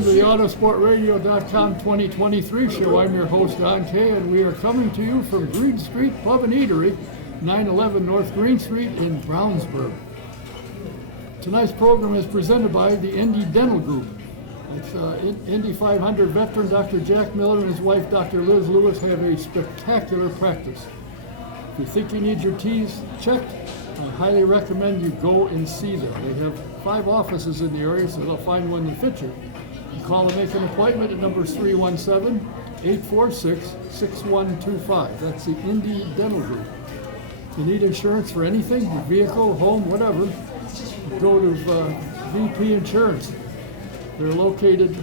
Welcome to the Autosportradio.com 2023 show. I'm your host, Don Kay, and we are coming to you from Green Street Pub and Eatery, 911 North Green Street in Brownsburg. Tonight's program is presented by the Indy Dental Group. It's Indy 500 veteran Dr. Jack Miller and his wife, Dr. Liz Lewis, have a spectacular practice. If you think you need your teeth checked, I highly recommend you go and see them. They have 5 offices in the area, so they'll find one that fits you. You call and make an appointment at number 317-846-6125. That's the Indy Dental Group. If you need insurance for anything, your vehicle, home, whatever, go to VP Insurance. They're located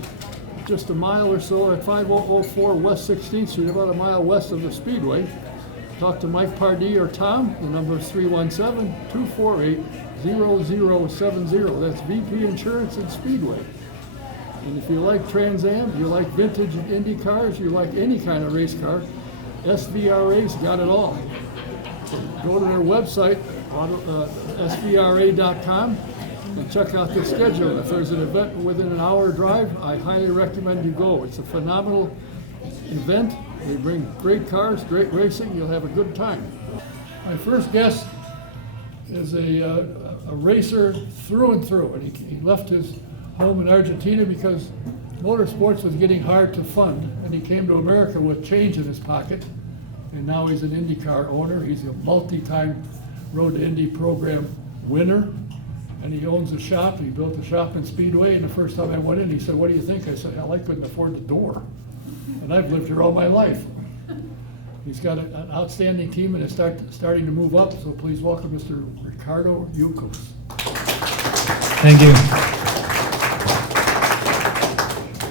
just a mile or so at 5004 West 16th Street, about a mile west of the Speedway. Talk to Mike Pardee or Tom. The number is 317-248-0070. That's VP Insurance and Speedway. And if you like Trans Am, you like vintage Indy cars, you like any kind of race car, SVRA's got it all. So go to their website, svra.com, and check out the schedule. If there's an event within an hour drive, I highly recommend you go. It's a phenomenal event. They bring great cars, great racing. You'll have a good time. My first guest is a racer through and through, and he left his home in Argentina because motorsports was getting hard to fund, and he came to America with change in his pocket, and now he's an IndyCar owner. He's a multi-time Road to Indy program winner, and he owns a shop. He built a shop in Speedway, and the first time I went in, he said, "What do you think?" I said, "Hell, I couldn't afford the door. And I've lived here all my life." He's got an outstanding team and is starting to move up, so please welcome Mr. Ricardo Juncos. Thank you.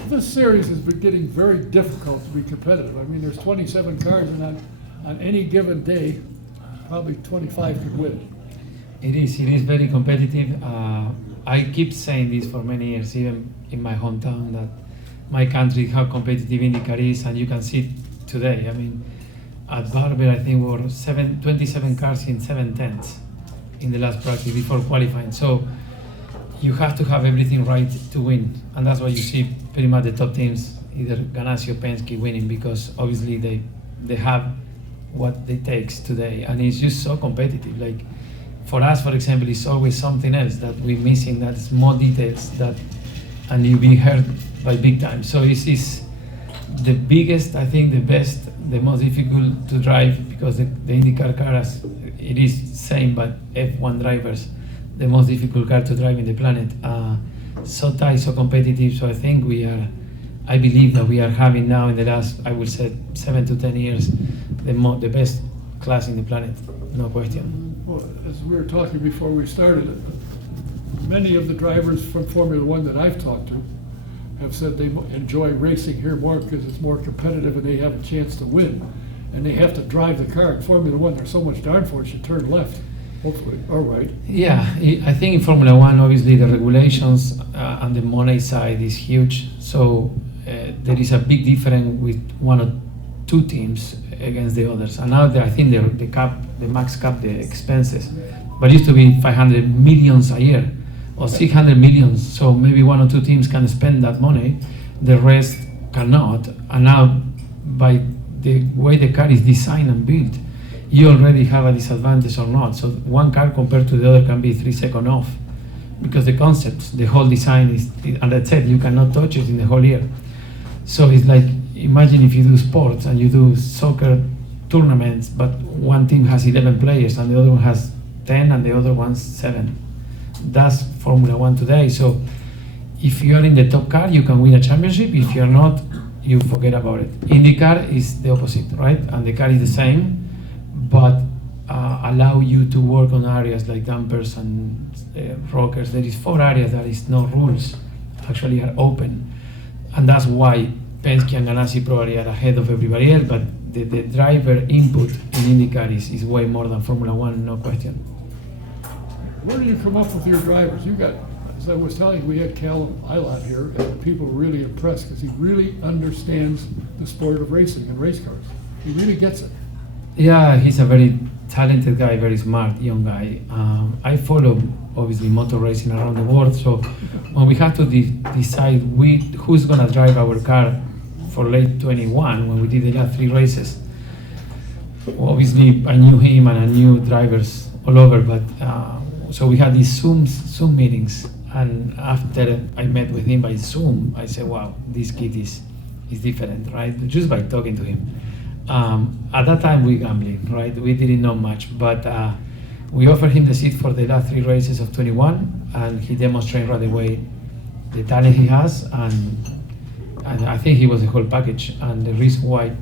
This series has been getting very difficult to be competitive. I mean, there's 27 cars, and on any given day, probably 25 could win. It is very competitive. I keep saying this for many years, even in my hometown, that my country, how competitive IndyCar is, and you can see it today. I mean, at Barber, I think we were 27 cars in 7/10 in the last practice before qualifying. So you have to have everything right to win, and that's why you see pretty much the top teams, either Ganassi or Penske, winning, because obviously they have what it takes today, and it's just so competitive. Like for us, for example, it's always something else that we're missing, that small details that, and you be hurt by big time. So this is the biggest, I think, the best, the most difficult to drive, because the IndyCar cars, it is same, but F1 drivers, the most difficult car to drive in the planet. So tight, so competitive. So I think I believe that we are having now in the last, I would say, 7 to 10 years, the best class in the planet, no question. Well, as we were talking before we started, many of the drivers from Formula One that I've talked to have said they enjoy racing here more because it's more competitive and they have a chance to win. And they have to drive the car. In Formula One, there's so much downforce, you turn left, hopefully, or right. Yeah, I think in Formula One, obviously the regulations and the money side is huge. So there is a big difference with 1 or 2 teams against the others. And now I think the max cap, the expenses, but it used to be 500 millions a year, or 600 million, so maybe 1 or 2 teams can spend that money, the rest cannot. And now, by the way the car is designed and built, you already have a disadvantage or not. So one car compared to the other can be 3 seconds off, because the concept, the whole design is, and that's it, you cannot touch it in the whole year. So it's like, imagine if you do sports and you do soccer tournaments, but one team has 11 players and the other one has 10 and the other one's 7. That's Formula One today. So if you are in the top car, you can win a championship. If you're not, you forget about it. IndyCar is the opposite, right? And the car is the same, but allow you to work on areas like dampers and rockers. There is 4 areas that is no rules, actually are open. And that's why Penske and Ganassi probably are ahead of everybody else, but the driver input in IndyCar is way more than Formula One, no question. Where do you come up with your drivers? You got, as I was telling you, we had Callum Ilott here, and people were really impressed because he really understands the sport of racing and race cars. He really gets it. Yeah, he's a very talented guy, very smart young guy. I follow obviously motor racing around the world, so when we had to decide who's gonna drive our car for late 21, when we did the last 3 races, obviously I knew him and I knew drivers all over, but so we had these Zoom meetings, and after I met with him by Zoom, I said, wow, this kid is different, right? Just by talking to him. At that time we gambling, right? We didn't know much, but we offered him the seat for the last 3 races of 21, and he demonstrated right away the talent he has, and I think he was the whole package. And the reason why,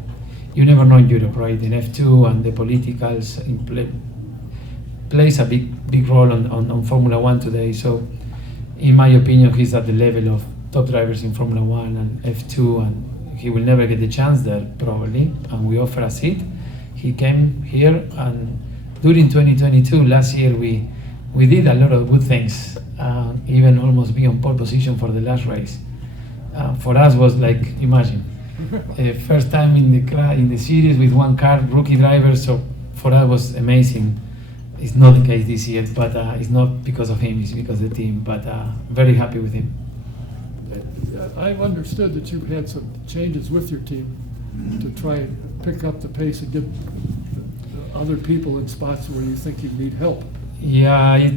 you never know in Europe, right? In F2 and the politicals plays a big role on Formula One today. So, in my opinion, he's at the level of top drivers in Formula One and F2, and he will never get the chance there probably. And we offer a seat. He came here, and during 2022, last year, we did a lot of good things, even almost be on pole position for the last race. For us was like, imagine, first time in the series with one car, rookie driver. So for us was amazing. It's not the case this year, but it's not because of him, it's because of the team. But very happy with him. I've understood that you've had some changes with your team to try and pick up the pace and get other people in spots where you think you need help. Yeah,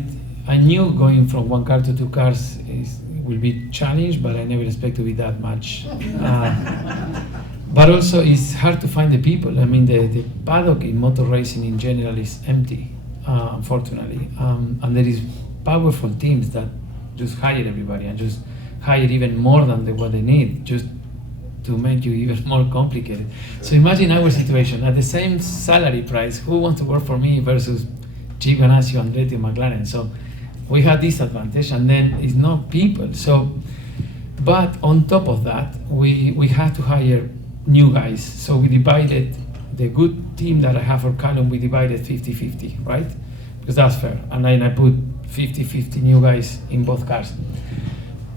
I knew going from 1 car to 2 cars will be challenged, but I never expect to be that much. But also it's hard to find the people. I mean, the paddock in motor racing in general is empty, unfortunately. And there is powerful teams that just hire everybody and just hire even more than what they need, just to make you even more complicated. So imagine our situation, at the same salary price, who wants to work for me versus Chip Ganassi, Andretti, McLaren? So we had this advantage, and then it's not people. So, but on top of that, we had to hire new guys. So we divided the good team that I have for Callum, we divided 50-50, right? Because that's fair. And then I put 50-50 new guys in both cars.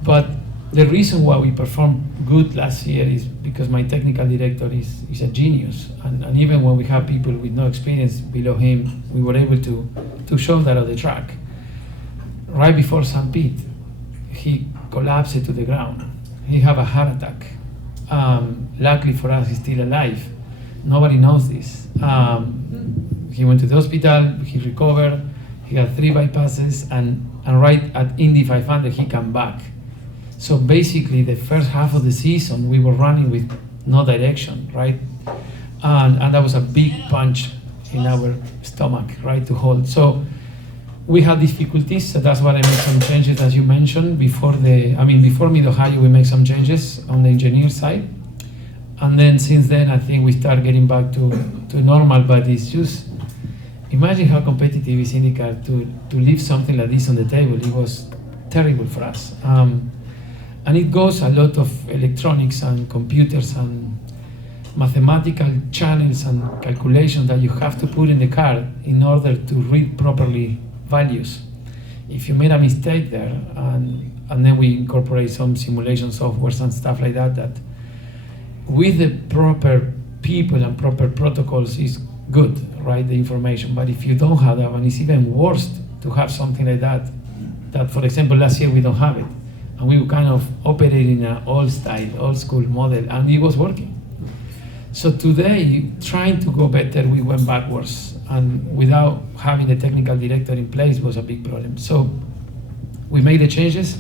But the reason why we performed good last year is because my technical director is a genius. And even when we have people with no experience below him, we were able to show that on the track. Right before St. Pete, he collapsed to the ground. He had a heart attack. Luckily for us, he's still alive. Nobody knows this. He went to the hospital, he recovered, he had 3 bypasses, and right at Indy 500, he came back. So basically, the first half of the season, we were running with no direction, right? And that was a big punch in our stomach, right, to hold. So we had difficulties, so that's why I made some changes, as you mentioned. Before Mid-Ohio, we made some changes on the engineer side. And then since then, I think we start getting back to normal, but it's just, imagine how competitive is IndyCar to leave something like this on the table. It was terrible for us. And it goes a lot of electronics and computers and mathematical channels and calculations that you have to put in the car in order to read properly values. If you made a mistake there, and then we incorporate some simulation softwares and stuff like that with the proper people and proper protocols is good, right, the information. But if you don't have that, and it's even worse to have something like that for example, last year we don't have it. And we were kind of operating in an old school model, and it was working. So today, trying to go better, we went backwards. And without having the technical director in place was a big problem. So we made the changes.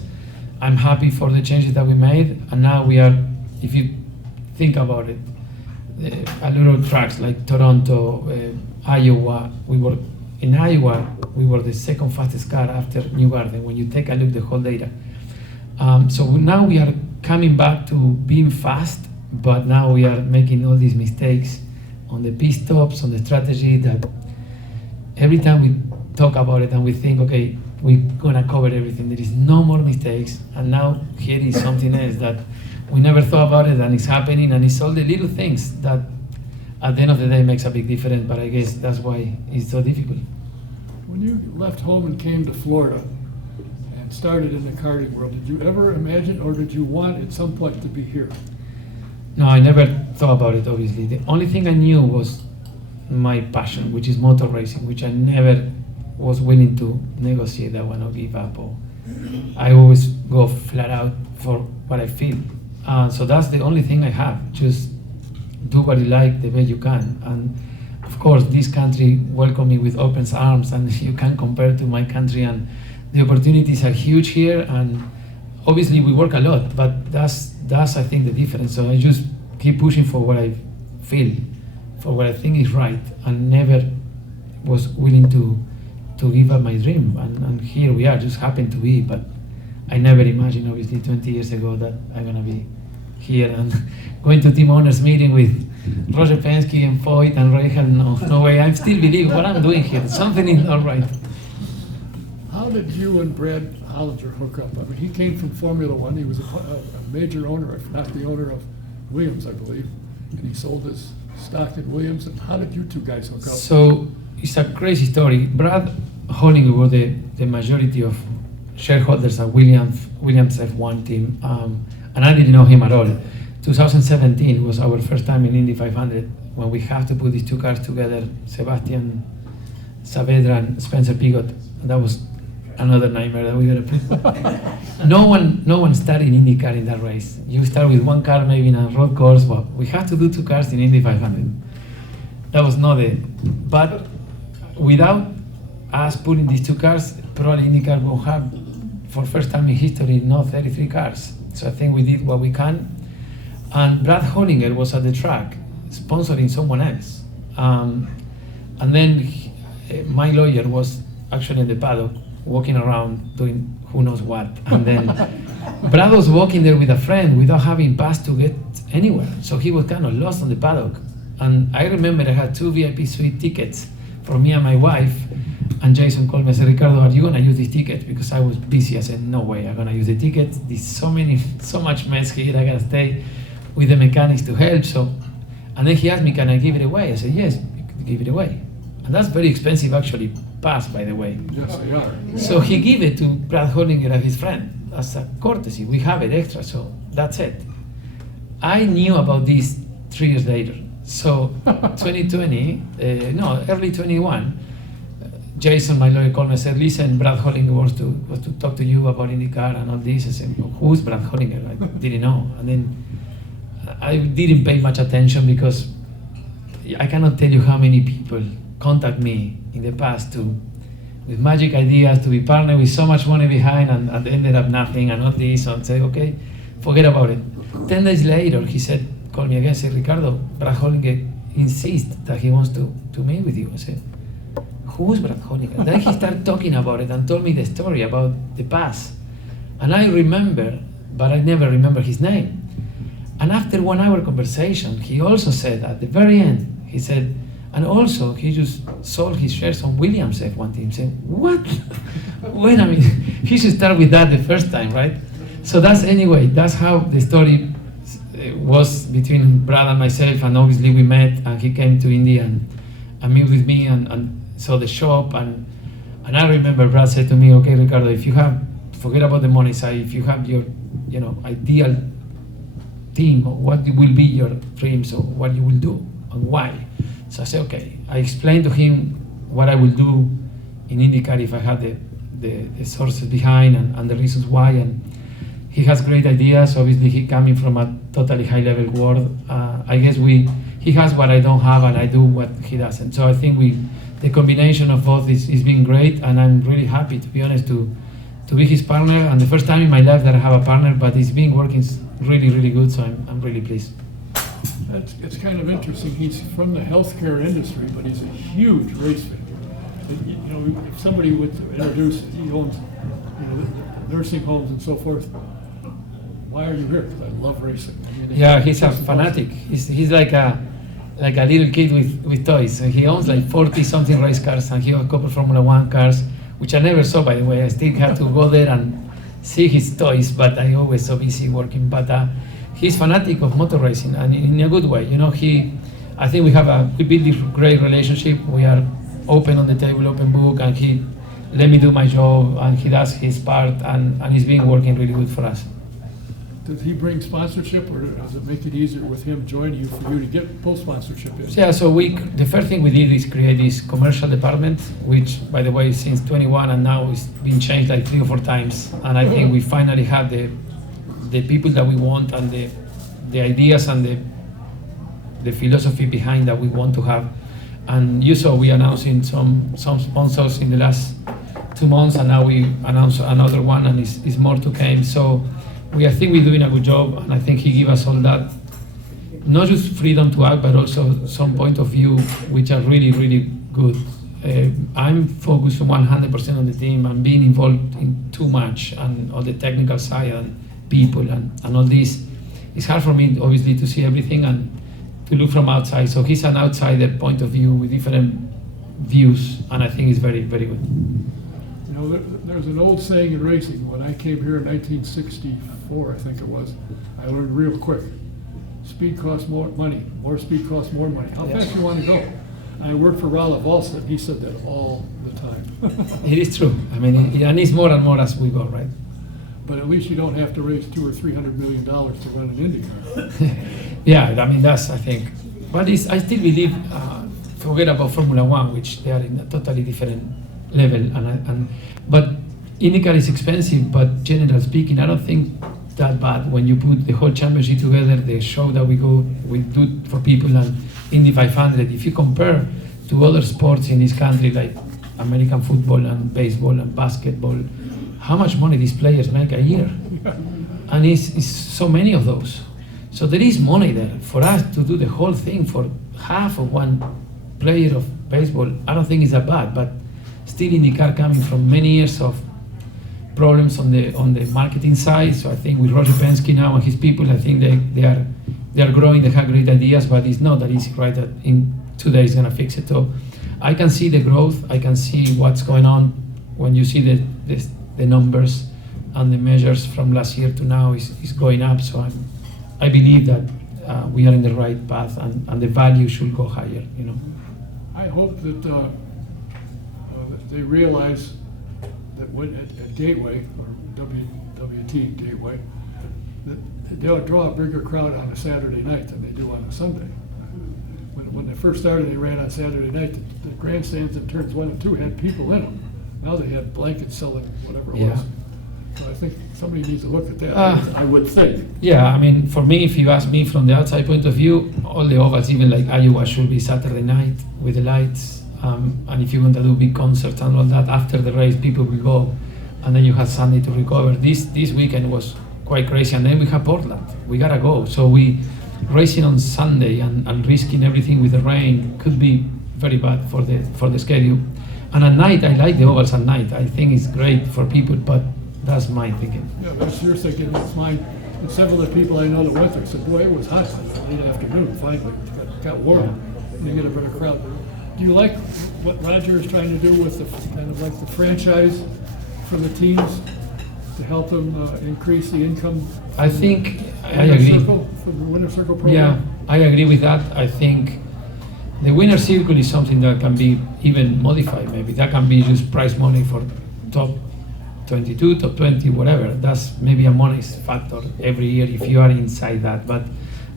I'm happy for the changes that we made. And now we are, if you think about it, a lot of tracks like Toronto, Iowa, we were the second fastest car after New Garden, when you take a look at the whole data. So now we are coming back to being fast, but now we are making all these mistakes on the pit stops, on the strategy, that every time we talk about it and we think, okay, we're gonna cover everything, there is no more mistakes, and now here is something else that we never thought about it, and it's happening, and it's all the little things that at the end of the day makes a big difference, but I guess that's why it's so difficult. When you left home and came to Florida and started in the karting world, did you ever imagine, or did you want at some point to be here? No, I never thought about it, obviously. The only thing I knew was my passion, which is motor racing, which I never was willing to negotiate. I want to give up, or I always go flat out for what I feel. So that's the only thing I have. Just do what you like the way you can. And of course, this country welcomed me with open arms, and you can compare to my country. And the opportunities are huge here. And obviously, we work a lot, but that's I think the difference. So I just keep pushing for what I feel, for what I think is right, and never was willing to give up my dream. And here we are, just happen to be. But I never imagined, obviously, 20 years ago that I'm gonna be here and going to team owners meeting with Roger Penske and Foyt and Rahal. No way. I still believe what I'm doing here. Something is not right. How did you and Brad Hollinger hook up? I mean, he came from Formula One. He was a major owner, if not the owner of Williams, I believe, and he sold his stock in Williams. And how did you two guys hook up? So it's a crazy story. Brad Hollinger was the majority of shareholders at Williams F1 team, and I didn't know him at all. 2017 was our first time in Indy 500 when we had to put these two cars together, Sebastian Saavedra and Spencer Pigot. And that was another nightmare that we gotta put. No one started in IndyCar in that race. You start with one car maybe in a road course, but we had to do two cars in Indy 500. That was not it. But without us putting these two cars, probably IndyCar will have, for first time in history, not 33 cars. So I think we did what we can. And Brad Hollinger was at the track, sponsoring someone else. And then my lawyer was actually in the paddock, walking around doing who knows what. And then Brad was walking there with a friend without having pass to get anywhere. So he was kind of lost on the paddock. And I remember I had 2 VIP suite tickets for me and my wife. And Jason called me and said, Ricardo, are you gonna use these tickets? Because I was busy. I said, no way, I'm gonna use the tickets. There's so much mess here, I gotta stay with the mechanics to help. So, and then he asked me, can I give it away? I said, yes, you can give it away. And that's very expensive actually, pass, by the way. Yes, they are. So he gave it to Brad Hollinger and his friend as a courtesy. We have it extra, so that's it. I knew about this 3 years later. So 2020, early 21, Jason, my lawyer, called me and said, listen, Brad Hollinger wants to talk to you about IndyCar and all this. I said, who's Brad Hollinger? I didn't know. And then I didn't pay much attention because I cannot tell you how many people contact me in the past with magic ideas to be partnered with so much money behind and ended up nothing and all this. And say, okay, forget about it. 10 days later, he said, call me again, said, Ricardo, Brad Hollinger insists that he wants to meet with you. I said, who's Brad Hollinger? Then he started talking about it and told me the story about the past. And I remember, but I never remember his name. And after 1 hour conversation, he also said at the very end, he said, and also he just sold his shares on Williams F1 team. Saying, what? Wait a minute, he should start with that the first time, right? So that's how the story was between Brad and myself. And obviously we met and he came to Indy and meet with me and saw the shop. And I remember Brad said to me, okay, Ricardo, if you have, forget about the money side, if you have your, ideal team, what will be your dreams or what you will do and why. So I said, okay. I explained to him what I will do in IndyCar if I had the sources behind and the reasons why. And he has great ideas. Obviously, he coming from a totally high-level world. I guess he has what I don't have, and I do what he doesn't. So I think the combination of both is been great, and I'm really happy, to be honest, to be his partner. And the first time in my life that I have a partner, but it's been working really, really good. So I'm really pleased. It's kind of interesting. He's from the healthcare industry, but he's a huge race fan. If somebody would introduce, he owns, nursing homes and so forth. Why are you here? Because I love racing. Yeah, he's a fanatic. He's like a little kid with toys. And he owns like 40-something race cars, and he owns a couple Formula One cars, which I never saw, by the way. I still have to go there and see his toys, but I always so busy working. But he's fanatic of motor racing, and in a good way. I think we built this great relationship. We are open on the table, open book, and he let me do my job, and he does his part, and he's been working really good for us. Does he bring sponsorship, or does it make it easier with him joining you for you to get full sponsorship in? Yeah, so the first thing we did is create this commercial department, which, by the way, is since 21 and now it's been changed like 3 or 4 times. And I think we finally have the people that we want and the ideas and the philosophy behind that we want to have. And you saw we announcing some sponsors in the last 2 months, and now we announced another one, and it's more to come. So I think we're doing a good job, and I think he give us all that, not just freedom to act, but also some point of view which are really, really good. I'm focused 100% on the team and being involved in too much and all the technical side and people and all this. It's hard for me, obviously, to see everything and to look from outside. So he's an outsider point of view with different views, and I think it's very, very good. You know, there's an old saying in racing. When I came here in 1964, I think it was, I learned real quick. Speed costs more money. More speed costs more money. How fast you want to go? And I worked for Rala Valsa, and he said that all the time. It is true. I mean, and it's more and more as we go, right? But at least you don't have to raise $200 or $300 million to run an IndyCar. Yeah, I mean, that's, I think. But I still believe, forget about Formula One, which they are in a totally different level. But IndyCar is expensive, but generally speaking, I don't think that bad when you put the whole championship together, the show that we do for people, and Indy 500. If you compare to other sports in this country, like American football and baseball and basketball, how much money these players make a year? And it's so many of those. So there is money there. For us to do the whole thing for half of one player of baseball, I don't think it's that bad, but still IndyCar coming from many years of problems on the marketing side. So I think with Roger Penske now and his people, I think they are growing, they have great ideas, but it's not that easy, right? That in 2 days gonna fix it. So I can see the growth, I can see what's going on when you see the numbers and the measures from last year to now is going up. So I believe that we are in the right path, and the value should go higher, you know. I hope that they realize that when at Gateway, or WT Gateway, that they'll draw a bigger crowd on a Saturday night than they do on a Sunday. When they first started, they ran on Saturday night. The grandstands in turns 1 and 2 had people in them. Now they have blankets selling whatever it was. So I think somebody needs to look at that, I would think. Yeah, I mean, for me, if you ask me from the outside point of view, all the ovals, even like Iowa, should be Saturday night with the lights. And if you want to do big concerts and all that, after the race, people will go, and then you have Sunday to recover. This weekend was quite crazy, and then we have Portland. We gotta go. So we racing on Sunday and risking everything with the rain could be very bad for the schedule. And at night, I like the ovals at night. I think it's great for people, but that's my thinking. Yeah, that's your thinking. It's mine. And several of the people I know that went there said, boy, it was hot late afternoon. Finally, it got warm. And you get a better crowd. Do you like what Roger is trying to do with the kind of like the franchise for the teams to help them increase the income? I think I agree. For the Winner Circle program? Yeah, I agree with that. I think the winner circle is something that can be even modified. Maybe that can be just prize money for top 22, top 20, whatever. That's maybe a money factor every year if you are inside that. But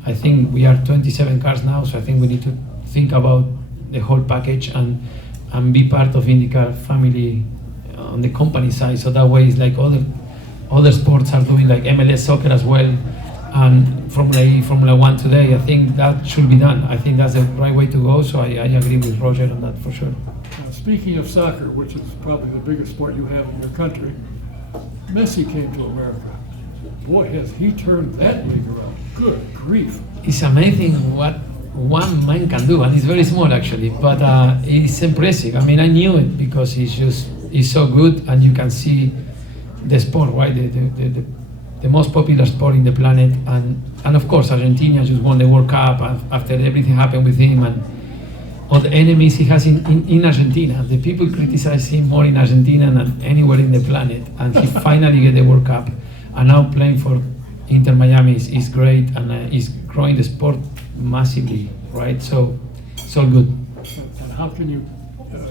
I think we are 27 cars now, so I think we need to think about the whole package and be part of IndyCar family on the company side. So that way, it's like other sports are doing, like MLS soccer as well, and Formula E, Formula One today. I think that should be done. I think that's the right way to go. So I agree with Roger on that for sure. Speaking of soccer, which is probably the biggest sport you have in your country, Messi came to America. Boy, has he turned that league around. Good grief. It's amazing what one man can do, and it's very small actually, but it's impressive. I mean, I knew it because he's so good, and you can see the sport, right? The most popular sport in the planet, and of course Argentina just won the World Cup after everything happened with him and all the enemies he has in Argentina. The people criticize him more in Argentina than anywhere in the planet, and he finally get the World Cup, and now playing for Inter Miami is great, and is growing the sport massively, right? So it's all good. And how can you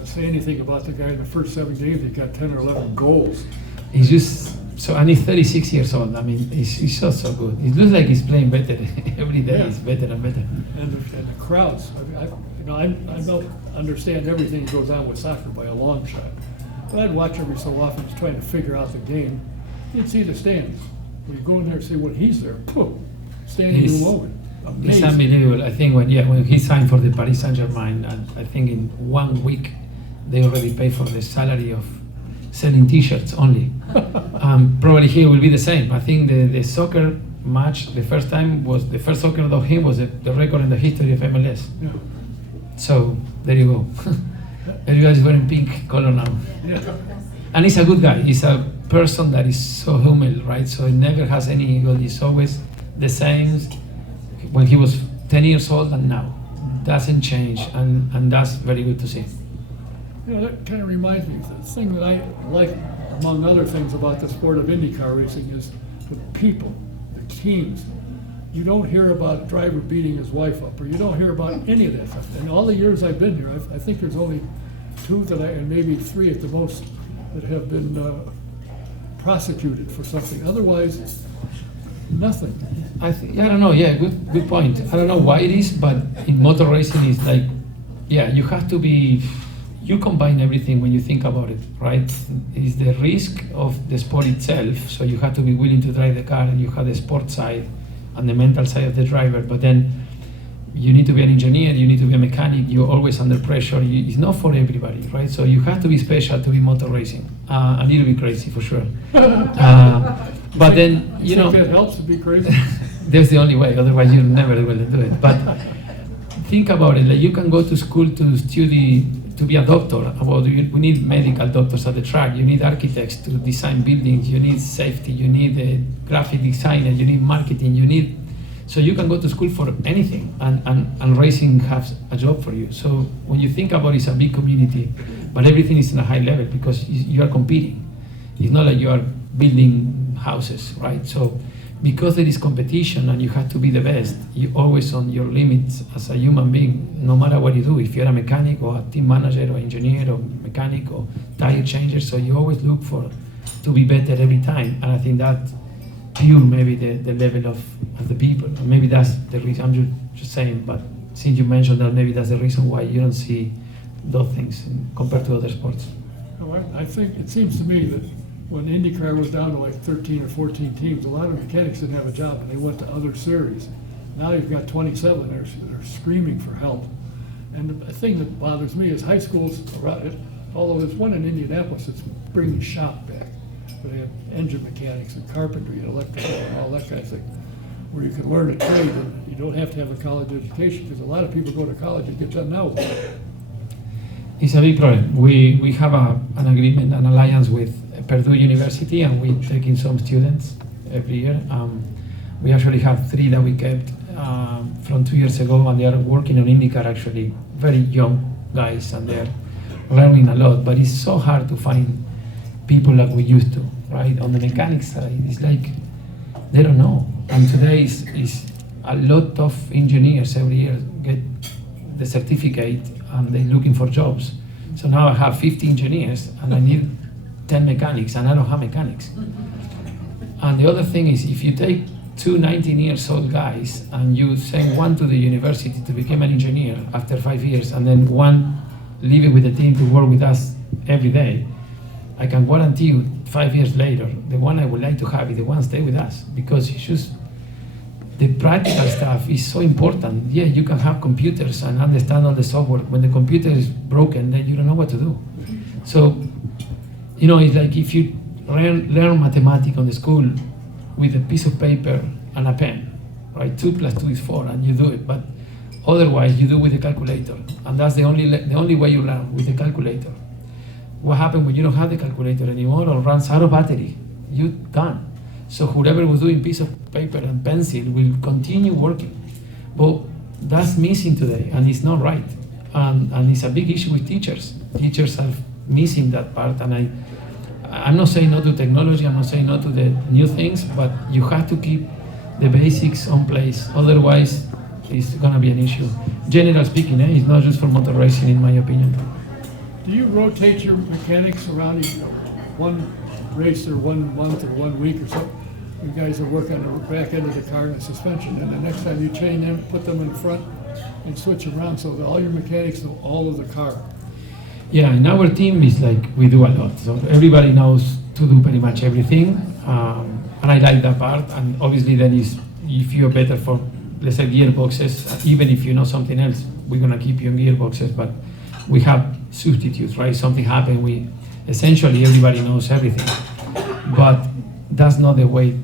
say anything about the guy in the first 7 games? He got 10 or 11 goals. It's just So and he's 36 years old. I mean, he's so good. It looks like he's playing better every day. Yeah. He's better and better. And the crowds. I don't understand everything that goes on with soccer by a long shot. But I'd watch every so often just trying to figure out the game. You'd see the stands. When you go in there and see when he's there, poof, standing He's- room open. It's Amazing. unbelievable. I think when he signed for the Paris Saint-Germain, and I think in 1 week they already paid for the salary of selling T-shirts only. Probably he will be the same. I think the soccer match, the first soccer of him was the record in the history of MLS. Yeah. So there you go. Everybody's wearing pink color now. Yeah. And he's a good guy. He's a person that is so humble, right? So he never has any ego. He's always the same when he was 10 years old and now. Doesn't change, and that's very good to see. You know, that kind of reminds me, the thing that I like, among other things about the sport of IndyCar racing is the people, the teams. You don't hear about a driver beating his wife up, or you don't hear about any of that stuff. In all the years I've been here, I think there's only 2 and maybe 3 at the most, that have been prosecuted for something. Otherwise, nothing. I don't know. Yeah, good point. I don't know why it is, but in motor racing, it's like, yeah, you have to be. You combine everything when you think about it, right? It's the risk of the sport itself, so you have to be willing to drive the car, and you have the sport side and the mental side of the driver. But then you need to be an engineer, you need to be a mechanic. You're always under pressure. It's not for everybody, right? So you have to be special to be motor racing. A little bit crazy for sure. But then you know. Think that helps to be crazy? That's the only way, otherwise you're never able to do it. But think about it, like you can go to school to study, to be a doctor. We need medical doctors at the track, you need architects to design buildings, you need safety, you need a graphic designer, you need marketing, so you can go to school for anything, and racing has a job for you. So when you think about it, it's a big community, but everything is in a high level because you are competing. It's not like you are building houses, right? So because there is competition and you have to be the best, you're always on your limits as a human being, no matter what you do. If you're a mechanic or a team manager or engineer or mechanic or tire changer, so you always look to be better every time. And I think that fuel maybe the level of the people. And maybe that's the reason, I'm just saying, but since you mentioned that, maybe that's the reason why you don't see those things compared to other sports. No, I think it seems to me that when IndyCar was down to like 13 or 14 teams, a lot of mechanics didn't have a job and they went to other series. Now you've got 27, they're screaming for help. And the thing that bothers me is high schools, although there's one in Indianapolis that's bringing shop back, where they have engine mechanics and carpentry and electrical and all that kind of thing, where you can learn a trade and you don't have to have a college education, because a lot of people go to college and get done now. It's a big problem. We have an agreement, an alliance with Purdue University, and we're taking some students every year. We actually have 3 that we kept from 2 years ago, and they are working on IndyCar, actually, very young guys, and they're learning a lot. But it's so hard to find people like we used to, right? On the mechanics side, it's like they don't know. And today is a lot of engineers every year get the certificate and they're looking for jobs. So now I have 50 engineers and I need 10 mechanics, and I don't have mechanics. And the other thing is, if you take 2 19 years old guys and you send one to the university to become an engineer after 5 years, and then one leave it with the team to work with us every day, I can guarantee you 5 years later, the one I would like to have is the one stay with us, because it's just the practical stuff is so important. Yeah, you can have computers and understand all the software. When the computer is broken, then you don't know what to do. So, you know, it's like if you learn mathematics on the school with a piece of paper and a pen, right? 2 + 2 is 4, and you do it. But otherwise, you do with a calculator, and that's the only way you learn, with the calculator. What happens when you don't have the calculator anymore, or runs out of battery? You're done. So whoever was doing piece of paper and pencil will continue working. But that's missing today, and it's not right. And it's a big issue with teachers. Teachers are missing that part, and I'm not saying no to technology, I'm not saying no to the new things, but you have to keep the basics on place. Otherwise, it's gonna be an issue. General speaking, it's not just for motor racing, in my opinion. Do you rotate your mechanics around one race or 1 month or 1 week or something, you guys will work on the back end of the car and the suspension, and the next time you chain them, put them in front and switch around so that all your mechanics know all of the car. Yeah, in our team is like we do a lot. So everybody knows to do pretty much everything, and I like that part. And obviously, then if you're better for, let's say, gearboxes, even if you know something else, we're gonna keep you in gearboxes. But we have substitutes, right? Something happened, we essentially everybody knows everything. But that's not the way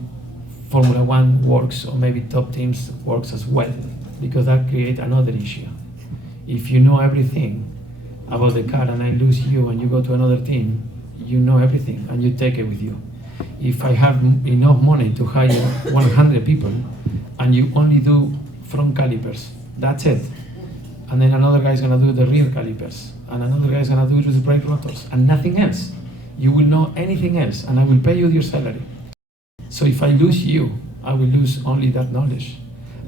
Formula One works, or maybe top teams works as well, because that creates another issue. If you know everything about the car and I lose you and you go to another team, you know everything and you take it with you. If I have enough money to hire 100 people and you only do front calipers, that's it. And then another guy's gonna do the rear calipers, and another guy's gonna do the brake rotors, and nothing else. You will know anything else, and I will pay you your salary. So if I lose you, I will lose only that knowledge.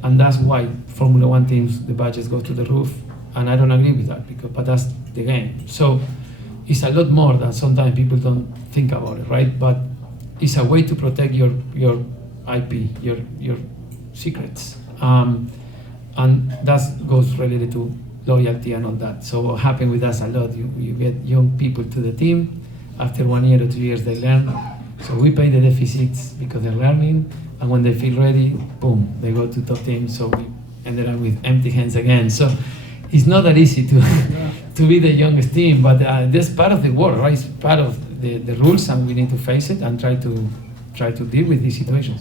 And that's why Formula One teams, the budgets go to the roof, and I don't agree with that, but that's the game. So it's a lot more than sometimes people don't think about it, right? But it's a way to protect your IP, your secrets. And that goes related to loyalty and all that. So what happened with us a lot, you get young people to the team, after 1 year or 2 years they learn. So we pay the deficits because they're learning, and when they feel ready, boom, they go to top teams. So we ended up with empty hands again. So it's not that easy to be the youngest team, but that's part of the work, right? It's part of the rules, and we need to face it and try to deal with these situations.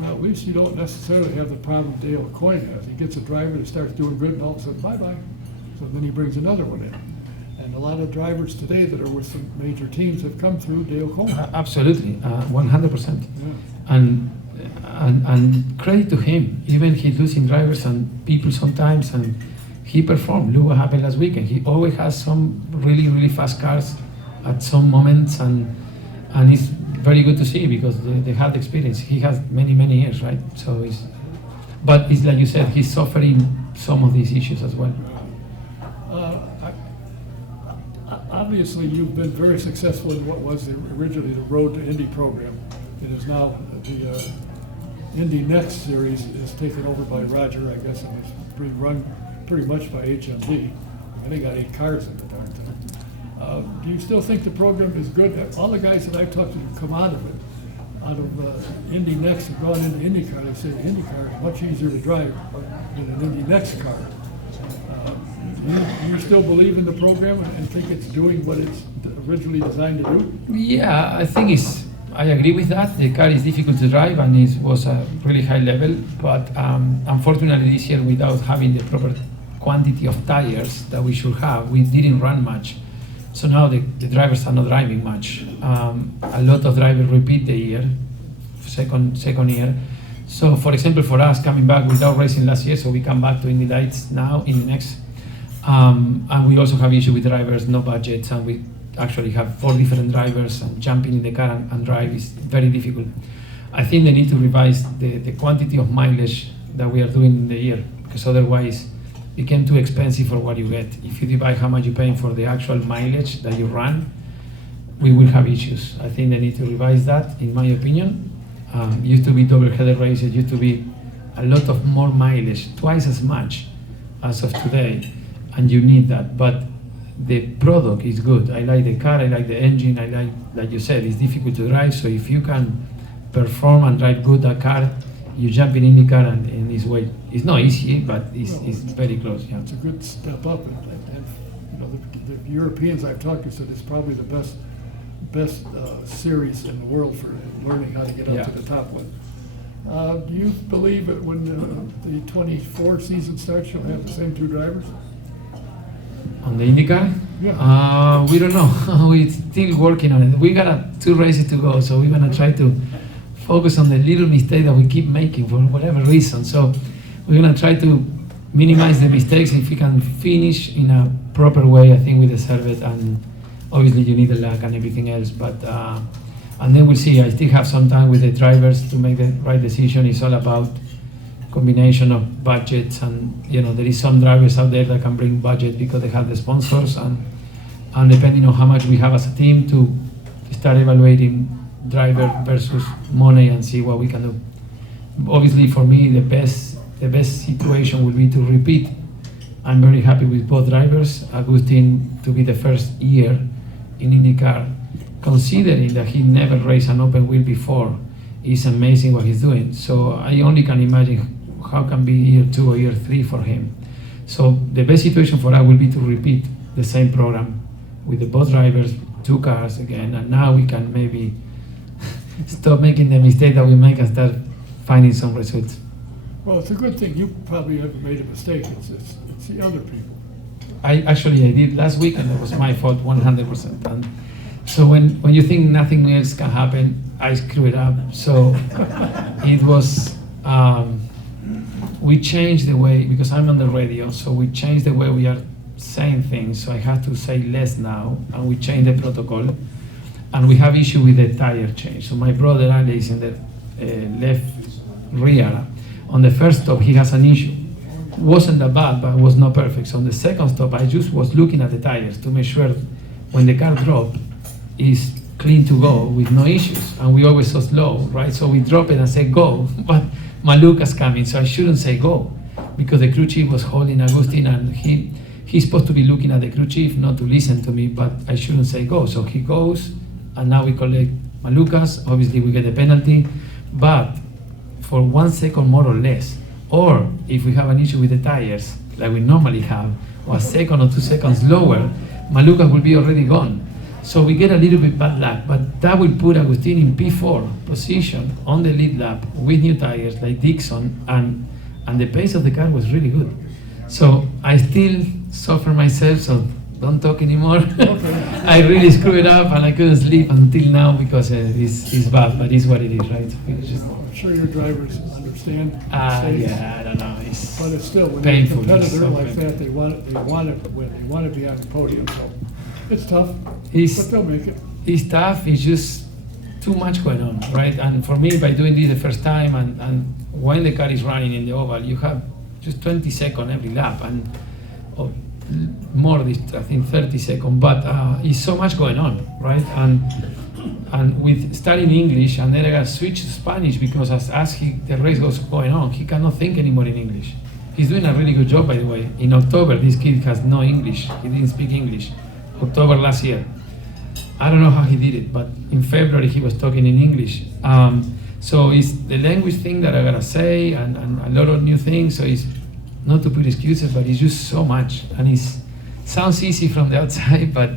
Well, at least you don't necessarily have the problem Dale Coyne has. He gets a driver that starts doing good, and all of a sudden, bye-bye. So then he brings another one in. And a lot of drivers today that are with some major teams have come through Dale Coyne. Absolutely, 100%. Yeah. And credit to him. Even he's losing drivers and people sometimes, and he performed. Look what happened last weekend. He always has some really, really fast cars at some moments, and it's very good to see because they had experience. He has many, many years, right? So but it's like you said, he's suffering some of these issues as well. Obviously, you've been very successful in what was originally the Road to Indy program. It is now the Indy Next series is taken over by Roger, I guess, and it's being run pretty much by HMD. And they got 8 cars in the darn thing. Do you still think the program is good? All the guys that I've talked to come out of it, out of Indy Next and gone into IndyCar, they say the IndyCar is much easier to drive than an Indy Next car. You still believe in the program and think it's doing what it's originally designed to do? Yeah, I agree with that. The car is difficult to drive and it was a really high level, but unfortunately this year, without having the proper quantity of tires that we should have, we didn't run much. So now the drivers are not driving much. A lot of drivers repeat the year, second year. So for example, for us coming back without racing last year, so we come back to Indy Lights now in the next. And we also have issue with drivers, no budgets, and we actually have 4 different drivers, and jumping in the car and drive is very difficult. I think they need to revise the quantity of mileage that we are doing in the year, because otherwise it became too expensive for what you get. If you divide how much you're paying for the actual mileage that you run, we will have issues. I think they need to revise that, in my opinion. Used to be double-header races, used to be a lot of more mileage, twice as much as of today. And you need that, but the product is good. I like the car, I like the engine, I like you said, it's difficult to drive, so if you can perform and drive good that car, you jump in IndyCar and it's way, it's not easy, but it's very close. Yeah. It's a good step up, and you know, the Europeans I've talked to said it's probably the best series in the world for learning how to get up to the top one. Do you believe that when the 24 season starts, you'll have the same 2 drivers? On the IndyCar? Yeah. We don't know. We're still working on it. We got 2 races to go, so we're gonna try to focus on the little mistake that we keep making for whatever reason. So we're gonna try to minimize the mistakes. If we can finish in a proper way, I think we deserve it. And obviously you need the luck and everything else. But and then we'll see. I still have some time with the drivers to make the right decision. It's all about combination of budgets, and there is some drivers out there that can bring budget because they have the sponsors, and depending on how much we have as a team to start evaluating driver versus money and see what we can do. Obviously, for me, the best situation would be to repeat. I'm very happy with both drivers. Agustin to be the first year in IndyCar, considering that he never raced an open wheel before, is amazing what he's doing. So I only can imagine how can be year 2 or year 3 for him. So the best situation for us will be to repeat the same program with the both drivers, 2 cars again, and now we can maybe stop making the mistake that we make and start finding some results. Well, it's a good thing. You probably haven't made a mistake. It's the other people. I did last week, and it was my fault 100%. And so when you think nothing else can happen, I screw it up. So it was, we changed the way, because I'm on the radio, so we changed the way we are saying things. So I have to say less now, and we changed the protocol. And we have issue with the tire change. So my brother Ali is in the left rear. On the first stop, he has an issue. Wasn't that bad, but it was not perfect. So on the second stop, I just was looking at the tires to make sure when the car drop is clean to go with no issues. And we always so slow, right? So we drop it and say go, but Maluka's coming, so I shouldn't say go, because the crew chief was holding Agustin, and he's supposed to be looking at the crew chief, not to listen to me, but I shouldn't say go. So he goes, and now we collect Malukas. Obviously we get the penalty, but for 1 second more or less, or if we have an issue with the tires, like we normally have, or a second or 2 seconds lower, Malukas will be already gone. So we get a little bit bad luck, but that will put Agustin in P4 position on the lead lap with new tires like Dixon, and the pace of the car was really good. So I still suffer myself, so don't talk anymore. Okay. I really screwed it up, and I couldn't sleep until now because it's bad, but it's what it is, right? I'm sure your drivers understand. Yeah, I don't know. But it's still, when painful. you're a competitor like that, they want to win. They want to be on the podium. So it's tough, but they'll make it. It's tough. It's just too much going on, right? And for me, by doing this the first time, and when the car is running in the oval, you have just 20 seconds every lap, and more, I think 30 seconds. But it's so much going on, right? And with studying English, and then I got switched to Spanish, because as the race goes going on, he cannot think anymore in English. He's doing a really good job, by the way. In October, this kid has no English. He didn't speak English. October last year. I don't know how he did it, but in February he was talking in English. So it's the language thing that I gotta say, and a lot of new things. So it's not to put excuses, but it's just so much, and it sounds easy from the outside, but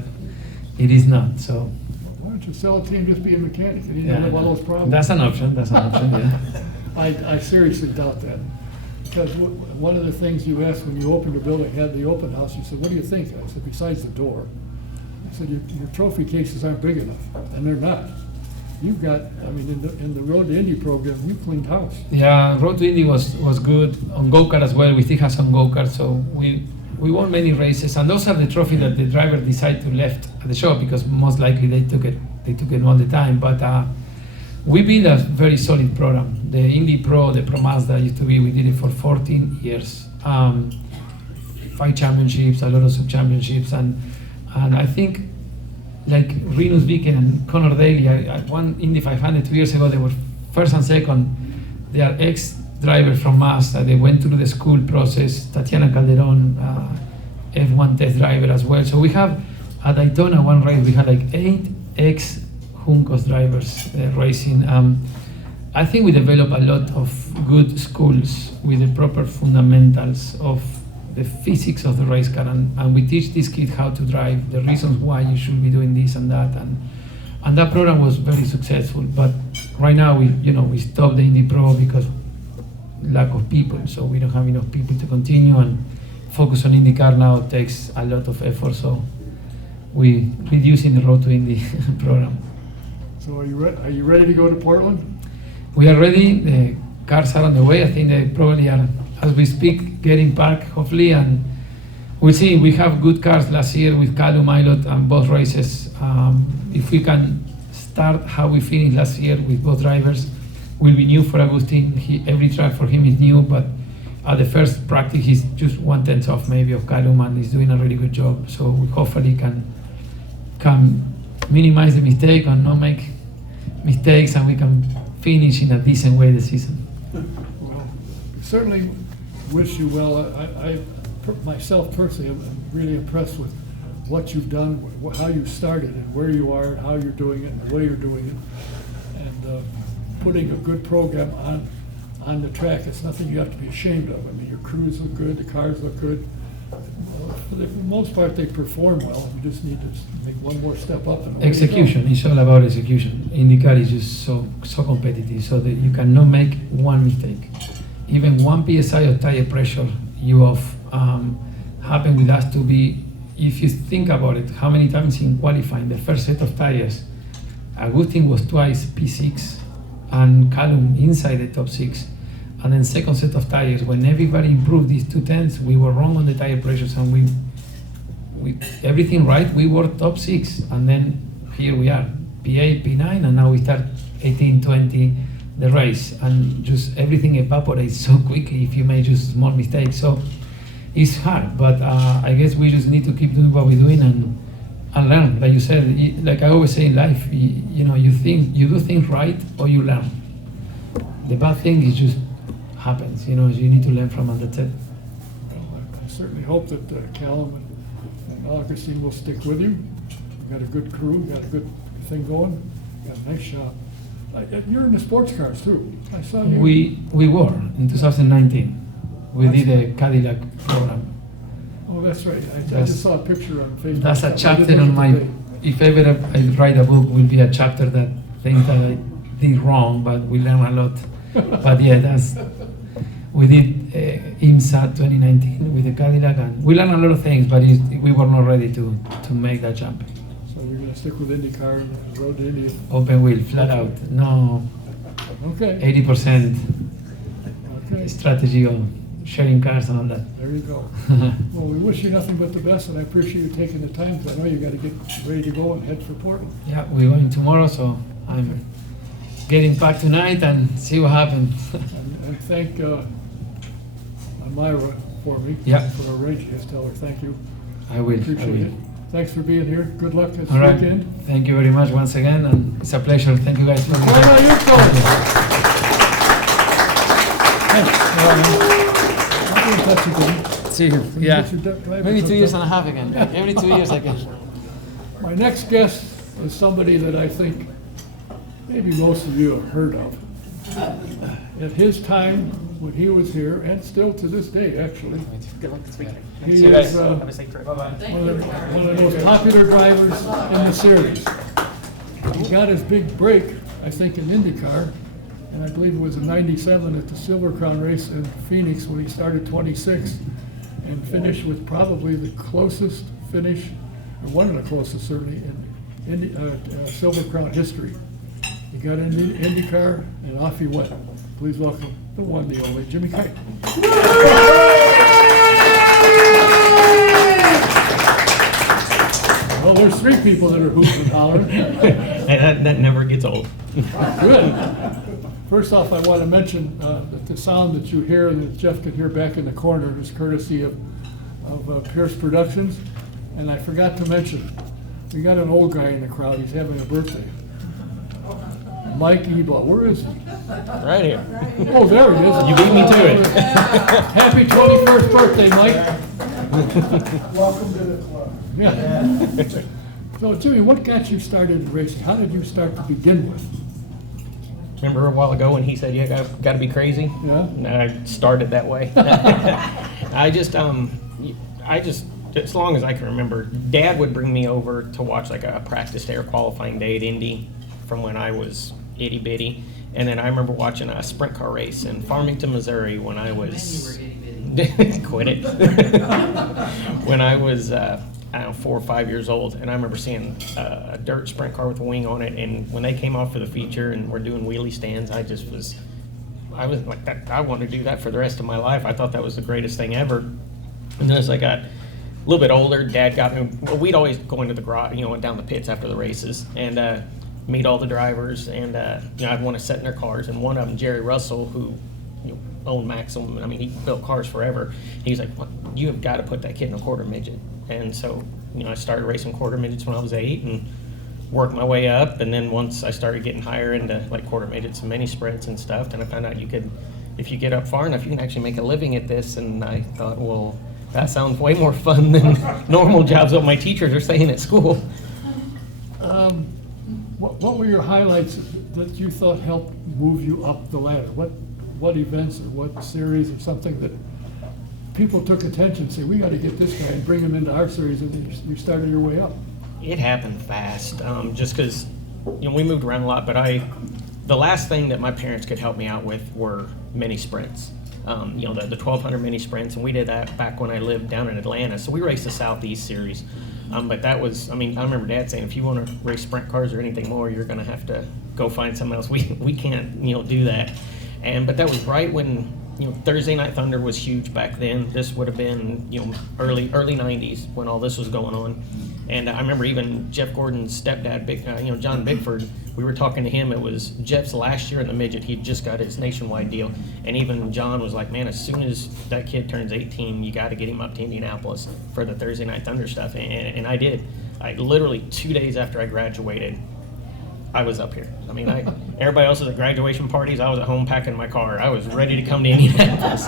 it is not. So why don't you sell a team, just be a mechanic, and you don't have all those problems? That's an option. Yeah. I seriously doubt that, because one of the things you asked when you opened the building, had the open house, you said, "What do you think?" I said, "Besides the door." I said, your trophy cases aren't big enough, and they're not. You've got, I mean, in the Road to Indy program, you cleaned house. Yeah, Road to Indy was good. On go-kart as well, we still have some go-kart, so we won many races, and those are the trophies that the driver decide to left at the shop, because most likely they took it all the time. But we built a very solid program. The Indy Pro, the Pro Mazda used to be, we did it for 14 years. 5 championships, a lot of sub-championships, and I think, like Rinus Viken and Connor Daly, I won Indy 500 2 years ago. They were first and second. They are ex-drivers from Mazda. They went through the school process. Tatiana Calderon, F1 test driver as well. So we have, at Daytona one race, we had like 8 ex-Juncos drivers racing. I think we develop a lot of good schools with the proper fundamentals of the physics of the race car, and we teach these kids how to drive, the reasons why you should be doing this and that, and that program was very successful. But right now we stopped the Indy Pro because lack of people, so we don't have enough people to continue, and focus on IndyCar now takes a lot of effort, so we reducing the Road to Indy program. So are you ready to go to Portland? We are ready. The cars are on the way. I think they probably are, as we speak, getting parked, hopefully, and we'll see. We have good cars last year with Callum Ilott and both races. If we can start how we finished last year with both drivers, will be new for Agustin. Every track for him is new, but at the first practice he's just 1/10 off maybe of Callum, and he's doing a really good job. So we hopefully can minimize the mistake and not make mistakes, and we can finish in a decent way the season. Well, certainly wish you well. I myself personally am really impressed with what you've done, how you started, and where you are, and how you're doing it, and the way you're doing it, and putting a good program on the track. It's nothing you have to be ashamed of. I mean, your crews look good, the cars look good. For the most part, they perform well. You just need to make one more step up. And away you go. Execution, it's all about execution. IndyCar is just so competitive, so that you cannot make one mistake. Even 1 psi of tire pressure you off happened with us to be, if you think about it, how many times in qualifying, the first set of tires, Agustin was twice P6 and Callum inside the top 6. And then second set of tires, when everybody improved these 2/10, we were wrong on the tire pressures, and we everything right, we were top 6. And then here we are, P8, P9, and now we start 18, 20, the race. And just everything evaporates so quickly if you make just small mistakes. So it's hard, but I guess we just need to keep doing what we're doing and learn. Like you said, like I always say in life, you know, you do things right or you learn. The bad thing is just happens, you know, you need to learn from it. That's it. Well, I certainly hope that Callum and Augustine will stick with you. You've got a good crew, you've got a good thing going, you've got a nice shop. You're in the sports cars too. I saw you. We were in 2019. We did a Cadillac program. Oh, that's right. I just saw a picture on Facebook. That's a I chapter didn't on look my, at the date. if ever I write a book, will be a chapter that things that I did wrong, but we learn a lot. But yeah, we did IMSA 2019 with the Cadillac, and we learned a lot of things, but we were not ready to make that jump. So we're going to stick with IndyCar and road to Indy. Open wheel, flat out, no Okay. 80% Okay. strategy of sharing cars and all that. There you go. Well, we wish you nothing but the best, and I appreciate you taking the time, because I know you got to get ready to go and head for Portland. Yeah, we're going tomorrow, so I'm getting back tonight and see what happens. And thank Myra for me. Yeah. For our race. Just tell her thank you. I will. Appreciate it. Thanks for being here. Good luck this All right. weekend. Thank you very much once again, and it's a pleasure. Thank you guys for Where are you going? Thanks. I'll be in touch again. See you. When you get your driver's Maybe 2 years hooked and a half again. Every 2 years again. up. My next guest is somebody that I think maybe most of you have heard of. At his time, when he was here, and still to this day, actually, Good luck this weekend. he See you is guys. Have a safe trip. Bye-bye. one of the most popular drivers in the series. He got his big break, I think, in IndyCar, and I believe it was in '97 at the Silver Crown race in Phoenix when he started 26 and finished with probably the closest finish, or one of the closest certainly, in Silver Crown history. He got into IndyCar and off he went. Please welcome the one, the only, Jimmy Kite. Well, there's 3 people that are hooping and hollering. That never gets old. Good. First off, I want to mention that the sound that you hear, that Jeff can hear back in the corner, is courtesy of Pierce Productions. And I forgot to mention, we got an old guy in the crowd. He's having a birthday. Mike Ebla. Where is he? Right here. Oh, there he is. You beat me to it. Happy 21st birthday, Mike. Welcome to the club. Yeah. So, Jimmy, what got you started in racing? How did you start to begin with? Remember a while ago when he said, "You got to be crazy"? Yeah. And I started that way. I just, as long as I can remember, Dad would bring me over to watch like a practice day or qualifying day at Indy from when I was itty bitty. And then I remember watching a sprint car race in Farmington, Missouri when I was quit it. When I was I don't know, 4 or 5 years old, and I remember seeing a dirt sprint car with a wing on it. And when they came off for the feature and were doing wheelie stands, I was like that. I want to do that for the rest of my life. I thought that was the greatest thing ever. And then as I got a little bit older, Dad got me. Well, we'd always go into the garage, went down the pits after the races and meet all the drivers, and I'd want to sit in their cars. And one of them, Jerry Russell, who owned Maxim, I mean, he built cars forever. He's like, well, "You have got to put that kid in a quarter midget." And so, I started racing quarter midgets when I was 8, and worked my way up, and then once I started getting higher into like quarter midgets and mini sprints and stuff, then I found out you could, if you get up far enough, you can actually make a living at this. And I thought, well, that sounds way more fun than normal jobs what my teachers are saying at school. What were your highlights that you thought helped move you up the ladder? What events or what series or something that people took attention, say, we got to get this guy and bring him into our series, and then you started your way up? It happened fast, just because, we moved around a lot, but the last thing that my parents could help me out with were mini sprints. The 1200 mini sprints, and we did that back when I lived down in Atlanta. So we raced the Southeast Series. But that was, I remember Dad saying, if you want to race sprint cars or anything more, you're going to have to go find someone else. We can't, do that. But that was right when, Thursday Night Thunder was huge back then. This would have been, early 90s when all this was going on. And I remember even Jeff Gordon's stepdad, John Bigford, we were talking to him. It was Jeff's last year in the midget. He'd just got his nationwide deal. And even John was like, man, as soon as that kid turns 18, you got to get him up to Indianapolis for the Thursday Night Thunder stuff. And I did. I literally 2 days after I graduated, I was up here. Everybody else was at graduation parties. I was at home packing my car. I was ready to come to Indianapolis.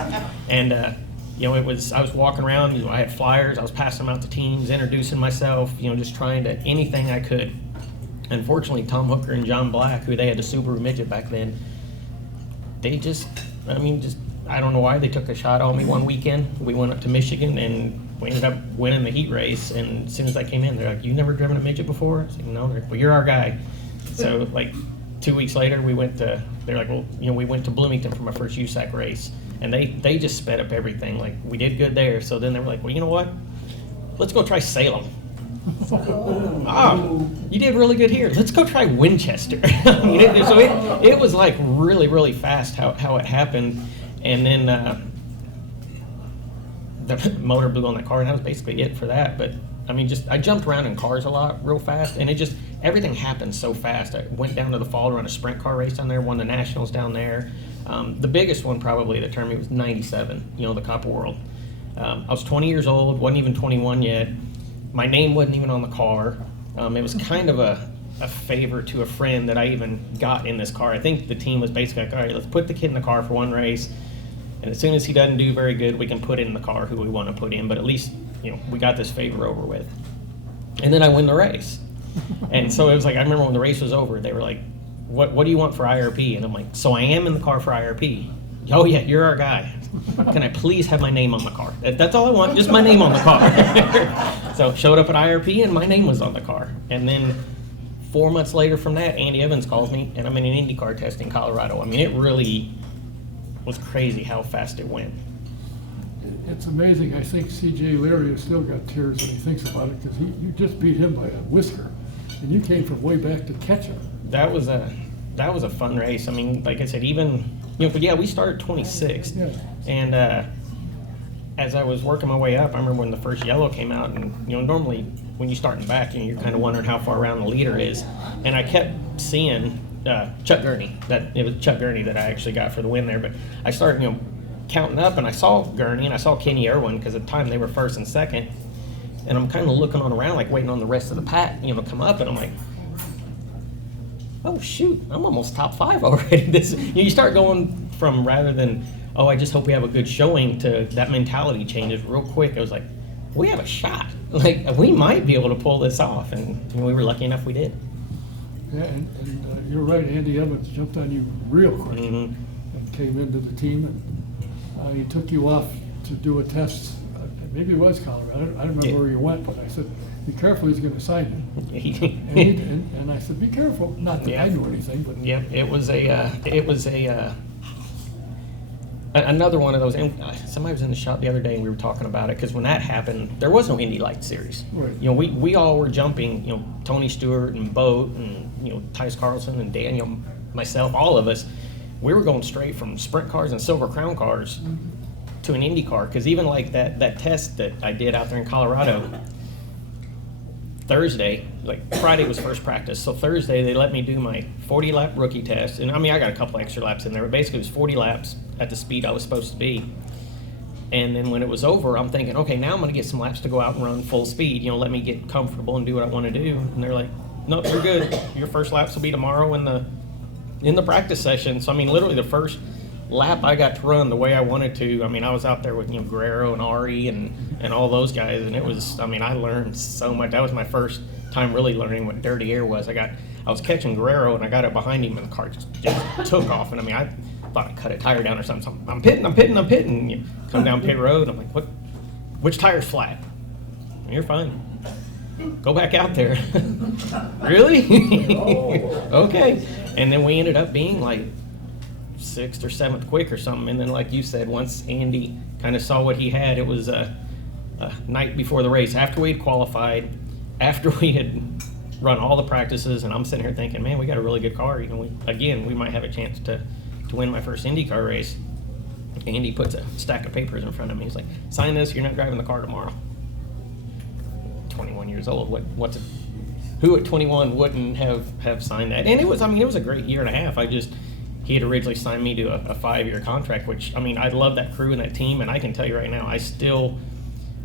And, I was walking around, I had flyers, I was passing them out to teams, introducing myself, just trying to, anything I could. Unfortunately, Tom Hooker and John Black, who they had the Subaru midget back then, they I don't know why, they took a shot on me one weekend. We went up to Michigan and we ended up winning the heat race. And as soon as I came in, they're like, "You never driven a midget before?" I was like, "No." They're like, "Well, you're our guy." So like 2 weeks later, we went to Bloomington for my first USAC race. And they just sped up everything. Like, we did good there. So then they were like, well, you know what? Let's go try Salem. You did really good here. Let's go try Winchester. It was like really, really fast how it happened. And then the motor blew on the car, and that was basically it for that. But I jumped around in cars a lot real fast, and everything happened so fast. I went down to the fall to run a sprint car race down there, won the nationals down there. The biggest one probably that turned me was 97, the Copper World. I was 20 years old, wasn't even 21 yet. My name wasn't even on the car. It was kind of a favor to a friend that I even got in this car. I think the team was basically like, all right, let's put the kid in the car for one race, and as soon as he doesn't do very good, we can put in the car who we want to put in, but at least, we got this favor over with. And then I win the race. And so it was like, I remember when the race was over, they were like, what do you want for IRP? And I'm like, so I am in the car for IRP. Oh yeah, you're our guy. Can I please have my name on the car? That's all I want, just my name on the car. So showed up at IRP and my name was on the car. And then 4 months later from that, Andy Evans calls me and I'm in an IndyCar test in Colorado. It really was crazy how fast it went. It's amazing. I think C.J. Leary has still got tears when he thinks about it, because you just beat him by a whisker, and you came from way back to catch him. That was a fun race. Like I said, but yeah, we started 26th. Yeah. And as I was working my way up, I remember when the first yellow came out, and normally when you start in the back, you're kind of wondering how far around the leader is. And I kept seeing Chuck Gurney. It was Chuck Gurney that I actually got for the win there. But I started, counting up, and I saw Gurney and I saw Kenny Irwin, because at the time they were first and second. And I'm kind of looking on around, like waiting on the rest of the pack, come up, and I'm like, oh shoot, I'm almost top 5 already. You start going from, rather than, oh, I just hope we have a good showing, to that mentality changes real quick. I was like, we have a shot. Like, we might be able to pull this off, and we were lucky enough we did. Yeah, and you're right. Andy Evans jumped on you real quick and came into the team, and he took you off to do a test. Maybe it was Colorado. I don't remember where you went, but I said, be careful, he's going to sign you. And I said, be careful. Not that I knew anything, but yeah, it was another one of those. And somebody was in the shop the other day and we were talking about it, because when that happened, there was no Indy Light Series. Right. We all were jumping. Tony Stewart and Boat and Tice Carlson and Daniel, myself, all of us. We were going straight from sprint cars and Silver Crown cars to an Indy car, because even like that test that I did out there in Colorado, Thursday, like Friday was first practice, so Thursday they let me do my 40-lap rookie test, and I got a couple extra laps in there, but basically it was 40 laps at the speed I was supposed to be. And then when it was over, I'm thinking, okay, now I'm going to get some laps to go out and run full speed, let me get comfortable and do what I want to do. And they're like, nope, you're good. Your first laps will be tomorrow in the practice session. So I mean, literally the first lap I got to run the way I wanted to. I mean, I was out there with Guerrero and Ari and all those guys, and it was. I mean, I learned so much. That was my first time really learning what dirty air was. I was catching Guerrero, and I got it behind him, and the car just took off. And I mean, I thought I cut a tire down or something. So I'm pitting. You come down pit road, I'm like, what? Which tire's flat? You're fine. Go back out there. Really? Okay. And then we ended up being like 6th or 7th quick or something. And then, like you said, once Andy kind of saw what he had, it was a night before the race, after we'd qualified, after we had run all the practices, and I'm sitting here thinking, man, we got a really good car. We might have a chance to win my first IndyCar race. Andy puts a stack of papers in front of me. He's like, sign this, you're not driving the car tomorrow. 21 years old. Who at 21 wouldn't have signed that? And it was a great year and a half. He had originally signed me to a 5-year contract, which, I mean, I love that crew and that team, and I can tell you right now, I still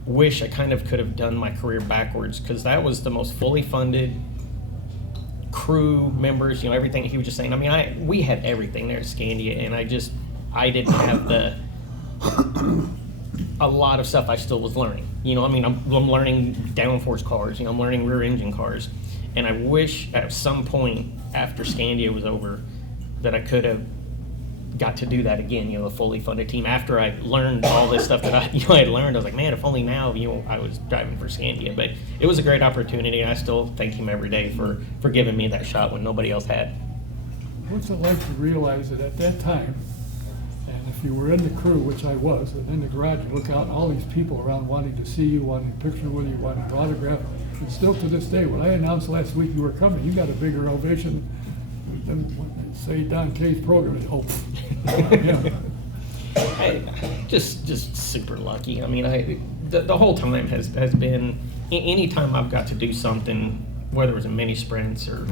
wish I kind of could have done my career backwards, because that was the most fully funded crew members, everything he was just saying. I mean, we had everything there at Scandia, and I didn't have a lot of stuff I still was learning. I mean, I'm learning downforce cars, I'm learning rear engine cars, and I wish at some point after Scandia was over that I could have got to do that again, a fully funded team. After I learned all this stuff that I had learned, I was like, man, if only now, I was driving for Scandia. But it was a great opportunity, and I still thank him every day for giving me that shot when nobody else had. What's it like to realize that at that time, and if you were in the crew, which I was, and in the garage, you look out and all these people around wanting to see you, wanting a picture with you, wanting an autograph, and still to this day, when I announced last week you were coming, you got a bigger ovation than, say, Don Kay's program. Just super lucky. I mean, the whole time has been, any time I've got to do something, whether it was in mini sprints or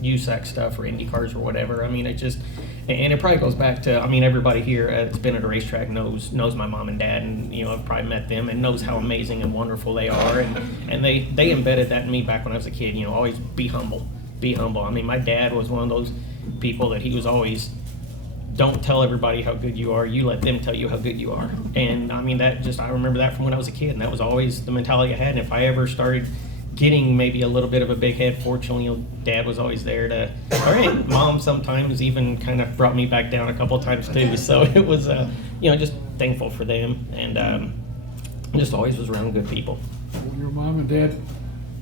USAC stuff or Indy cars or whatever. I mean, and it probably goes back to, I mean, everybody here that's been at a racetrack knows my mom and dad, and I've probably met them and knows how amazing and wonderful they are, and they embedded that in me back when I was a kid. Always be humble. I mean, my dad was one of those people that he was always, don't tell everybody how good you are, you let them tell you how good you are. And I mean, I remember that from when I was a kid, and that was always the mentality I had. And if I ever started getting maybe a little bit of a big head, fortunately, Dad was always there to, all right, Mom sometimes even kind of brought me back down a couple of times too. So it was, just thankful for them, and just always was around good people. Your mom and dad,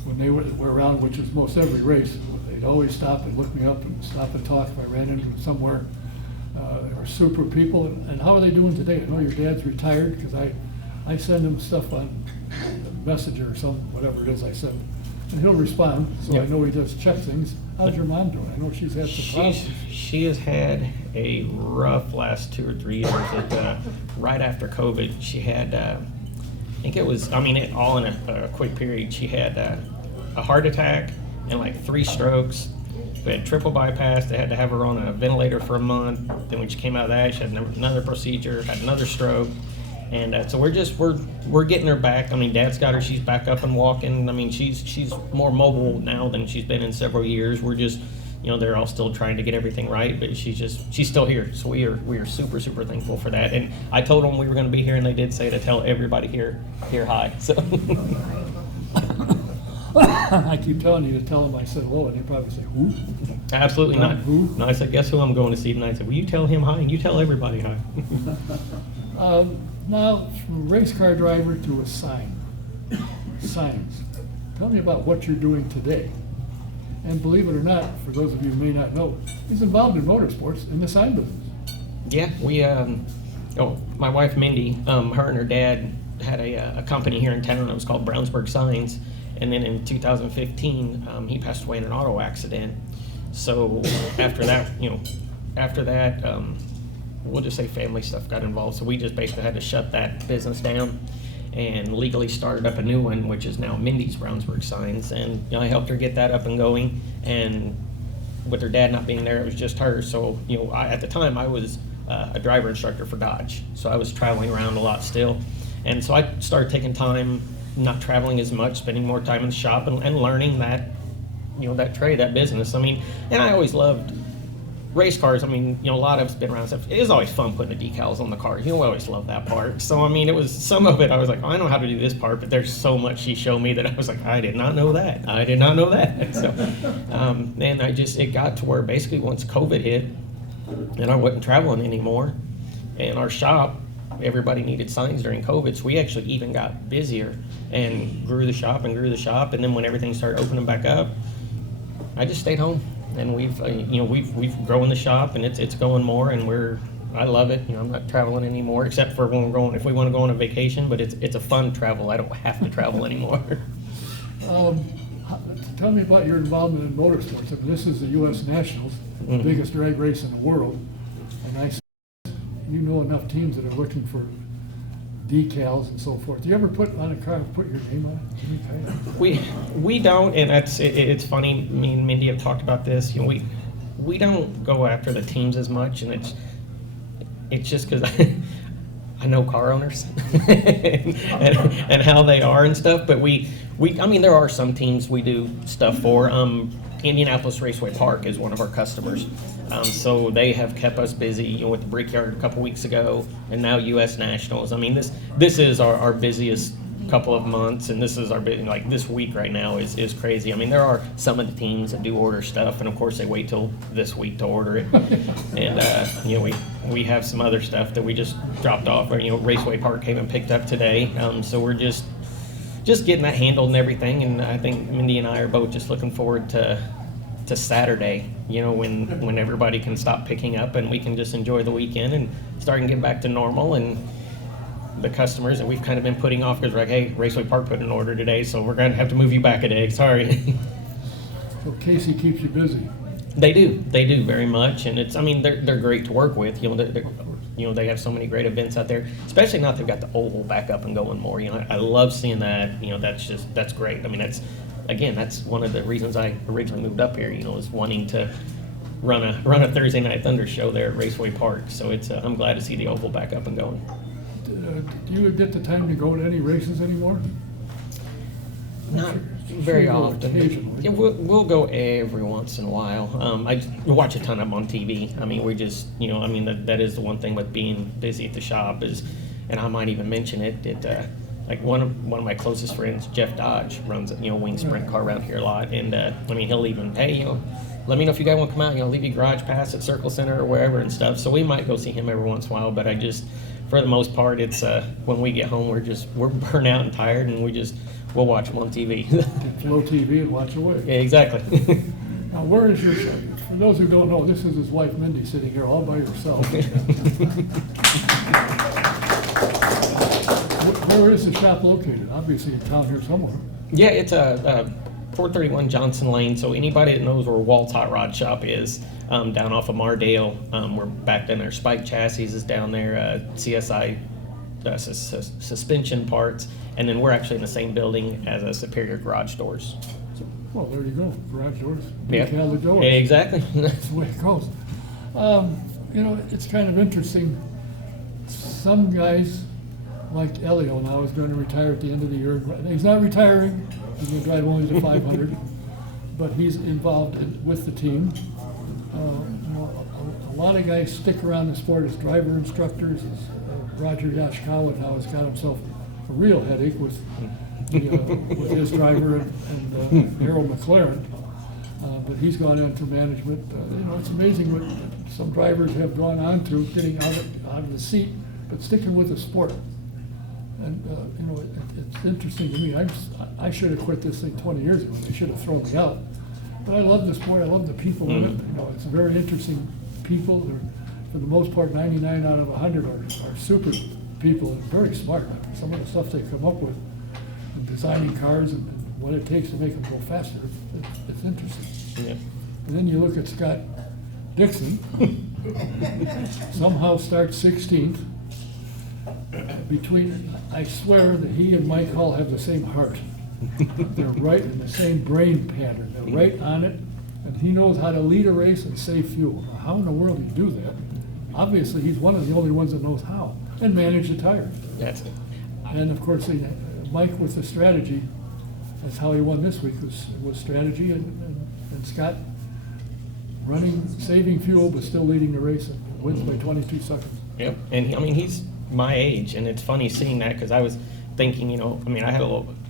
when they were around, which was most every race, they'd always stop and look me up and stop and talk if I ran into them somewhere. They were super people. And how are they doing today? I know your dad's retired, because I send him stuff on Messenger or whatever it is I send, and he'll respond, so yeah. I know he does check things. How's your mom doing? I know she's had some problems. She has had a rough last 2 or 3 years. Right after COVID, she had, I think it was, all in a quick period. She had a heart attack and like 3 strokes. We had triple bypass. They had to have her on a ventilator for a month. Then when she came out of that, she had another procedure, had another stroke. And so we're getting her back. I mean, Dad's got her. She's back up and walking. I mean, she's more mobile now than she's been in several years. We're just, they're all still trying to get everything right, but she's still here. So we are super, super thankful for that. And I told them we were going to be here, and they did say to tell everybody here hi. So I keep telling you to tell them I said hello, and they probably say, who? Absolutely not. Who? No, I said, guess who I'm going to see tonight? I said, will you tell him hi, and you tell everybody hi. Now, from a race car driver to a signs. Tell me about what you're doing today. And believe it or not, for those of you who may not know, he's involved in motorsports in the sign business. Yeah, we, my wife Mindy, her and her dad had a company here in town that was called Brownsburg Signs. And then in 2015, he passed away in an auto accident. So after that, we'll just say family stuff got involved. So we just basically had to shut that business down and legally started up a new one, which is now Mindy's Brownsburg Signs. And I helped her get that up and going. And with her dad not being there, it was just her. So at the time I was a driver instructor for Dodge, so I was traveling around a lot still. And so I started taking time, not traveling as much, spending more time in the shop and learning that that trade, that business. I mean, and I always loved race cars. I mean, a lot of it's been around stuff. It was always fun putting the decals on the cars. You always love that part. So, I mean, it was some of it. I was like, I know how to do this part, but there's so much she showed me that I was like, I did not know that. I did not know that. So, and it got to where basically once COVID hit, and I wasn't traveling anymore, and our shop, everybody needed signs during COVID, so we actually even got busier and grew the shop. And then when everything started opening back up, I just stayed home. And we've grown the shop, and it's going more, and I love it. I'm not traveling anymore, except for when if we want to go on a vacation, but it's a fun travel. I don't have to travel anymore. Tell me about your involvement in motorsports. I mean, this is the U.S. Nationals, the biggest drag race in the world, and you know enough teams that are looking for decals and so forth. Do you ever put on a car, put your name on it? We don't, and it's funny. Me and Mindy have talked about this. We don't go after the teams as much, and it's just because I know car owners and how they are and stuff. But I mean, there are some teams we do stuff for. Indianapolis Raceway Park is one of our customers. So they have kept us busy, with the Brickyard a couple weeks ago, and now U.S. Nationals. I mean, this is our busiest couple of months, and this is our like this week right now is crazy. I mean, there are some of the teams that do order stuff, and of course they wait till this week to order it. And we have some other stuff that we just dropped off. Or Raceway Park came and picked up today. So we're just getting that handled and everything. And I think Mindy and I are both just looking forward to Saturday, when everybody can stop picking up and we can just enjoy the weekend and start and get back to normal. And the customers that we've kind of been putting off because we're like, hey, Raceway Park put an order today, so we're going to have to move you back a day. Sorry. So Casey keeps you busy. They do very much, and they're great to work with. They have so many great events out there, especially now that they've got the oval back up and going more. I love seeing that. That's great. I mean, that's one of the reasons I originally moved up here. Is wanting to run a Thursday night Thunder show there at Raceway Park. So I'm glad to see the oval back up and going. Do you get the time to go to any races anymore? Not very often. Occasionally. Yeah, we'll go every once in a while. I watch a ton of them on TV. I mean, we just, that is the one thing with being busy at the shop is, and I might even mention it. Like one of my closest friends, Jeff Dodge, runs wing sprint car around here a lot, and he'll even, hey, let me know if you guys want to come out. Leave your garage pass at Circle Center or wherever and stuff. So we might go see him every once in a while, but for the most part, it's when we get home, we're burnt out and tired, and we'll watch them on TV. Flow TV and watch away. Yeah, exactly. Now, where is for those who don't know, this is his wife Mindy sitting here all by herself. Where is the shop located? Obviously in town here somewhere. Yeah, it's 431 Johnson Lane. So anybody that knows where Walt's Hot Rod Shop is, down off of Mardale, we're back down there. Spike Chassis is down there. CSI suspension parts, and then we're actually in the same building as a Superior Garage Doors. Well, there you go. Garage doors. Yeah, Decal the doors. exactly. That's the way it goes. It's kind of interesting. Some guys, like Elio now, is going to retire at the end of the year. He's not retiring. He's going to drive only to 500, but he's involved with the team. A lot of guys stick around the sport as driver instructors. Roger Yashikawa now has got himself a real headache with his driver and Harold McLaren, but he's gone into management. It's amazing what some drivers have gone on to, getting out of the seat, but sticking with the sport. And it's interesting to me. I should have quit this thing 20 years ago. They should have thrown me out. But I love the sport. I love the people in it. It's very interesting people. They're, for the most part, 99 out of 100 are super people and very smart. Some of the stuff they come up with, and designing cars and what it takes to make them go faster, it's interesting. Yeah. And then you look at Scott Dixon, somehow starts 16th. I swear that he and Mike Hall have the same heart. They're right in the same brain pattern. They're right on it, and he knows how to lead a race and save fuel. Now, how in the world do you do that? Obviously, he's one of the only ones that knows how, and manage the tires. That's it. And of course, Mike with the strategy, that's how he won this week, was strategy and And Scott, running, saving fuel, but still leading the race, and wins by 22 seconds. Yep, and I mean, he's my age, and it's funny seeing that because I was thinking, you know, I mean, I had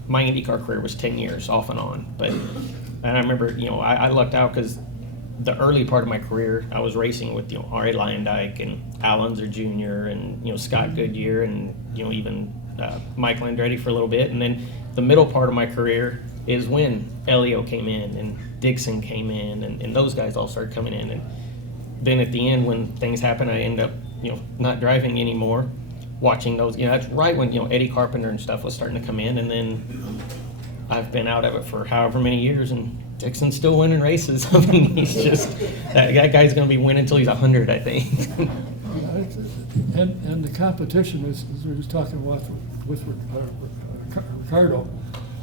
my IndyCar career was 10 years off and on, and I remember, you know, I lucked out because the early part of my career, I was racing with, you know, R.A. Lyondike and Al Unser Jr. and, you know, Scott Goodyear and, you know, even Mike Landretti for a little bit, and then the middle part of my career is when Elio came in and Dixon came in and those guys all started coming in, and then at the end when things happen, I end up, you know, not driving anymore, watching those, you know, that's right when, you know, Eddie Carpenter and stuff was starting to come in, and then I've been out of it for however many years, and Dixon's still winning races. I mean, he's just, that guy's going to be winning until he's 100, I think. And the competition is, as we were just talking about with Ricardo,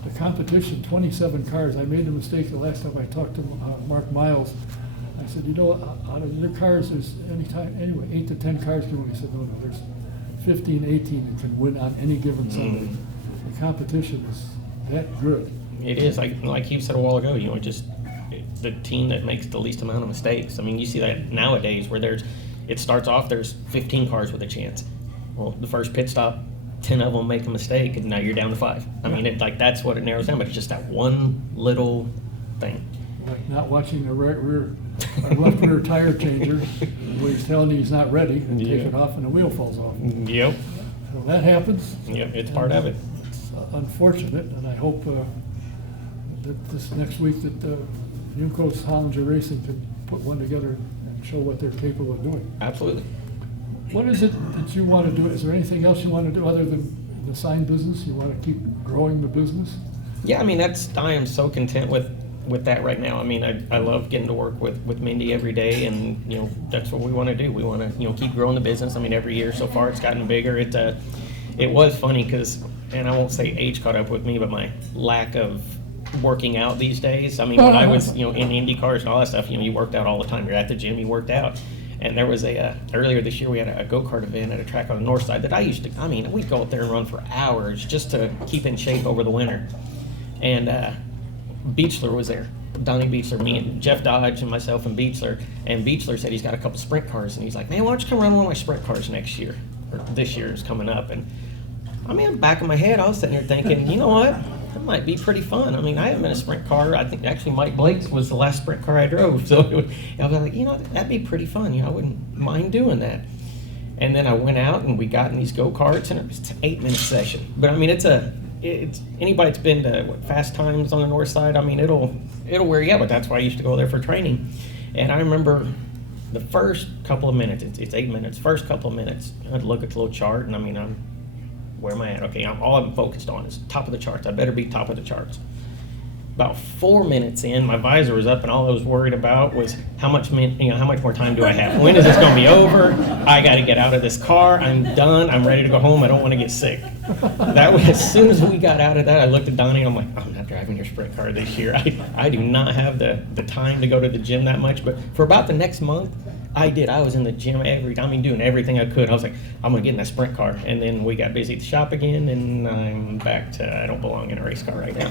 the competition, 27 cars. I made the mistake the last time I talked to Mark Miles. I said, you know, out of your cars, there's anyway, 8 to 10 cars can win. He said, no, there's 15, 18 that can win on any given Sunday. The competition is that good. It is, like you said a while ago, you know, just the team that makes the least amount of mistakes. I mean, you see that nowadays where it starts off, there's 15 cars with a chance. Well, the first pit stop, 10 of them make a mistake, and now you're down to 5. I mean, that's what it narrows down, but it's just that one little thing. Like not watching the left rear tire changer, where he's telling you he's not ready, and take it off, and the wheel falls off. Yep. So that happens. Yep, it's part of it. It's unfortunate, and I hope that this next week that Juncos Hollinger Racing can put one together and show what they're capable of doing. Absolutely. What is it that you want to do? Is there anything else you want to do other than the sign business? You want to keep growing the business? Yeah, I mean, I am so content with that right now. I mean, I love getting to work with Mindy every day, and, you know, that's what we want to do. We want to, you know, keep growing the business. I mean, every year so far it's gotten bigger. It was funny because, and I won't say age caught up with me, but my lack of working out these days. I mean, when I was, you know, in Indy cars and all that stuff, you know, you worked out all the time. You're at the gym, you worked out. And there was earlier this year we had a go-kart event at a track on the north side that we'd go up there and run for hours just to keep in shape over the winter. And Beechler was there. Donnie Beechler, me and Jeff Dodge and myself and Beechler. And Beechler said he's got a couple sprint cars, and he's like, man, why don't you come run one of my sprint cars next year? Or this year is coming up. And I mean, back of my head, I was sitting there thinking, you know what? That might be pretty fun. I mean, I haven't been a sprint car. I think actually Mike Blake's was the last sprint car I drove. So I was like, you know, that'd be pretty fun. You know, I wouldn't mind doing that. And then I went out and we got in these go-karts, and it was an 8-minute session. But I mean, it's anybody that's been to Fast Times on the north side, I mean, it'll wear you out, but that's why I used to go there for training. And I remember the first couple of minutes, it's 8 minutes, first couple of minutes, I'd look at the little chart, and I mean, where am I at? Okay, all I'm focused on is top of the charts. I better be top of the charts. About 4 minutes in, my visor was up, and all I was worried about was how much more time do I have? When is this going to be over? I got to get out of this car. I'm done. I'm ready to go home. I don't want to get sick. That was, as soon as we got out of that, I looked at Donnie, and I'm like, I'm not driving your sprint car this year. I do not have the time to go to the gym that much. But for about the next month, I did. I was in the gym doing everything I could. I was like, I'm going to get in that sprint car. And then we got busy at the shop again, and I'm back to, I don't belong in a race car right now.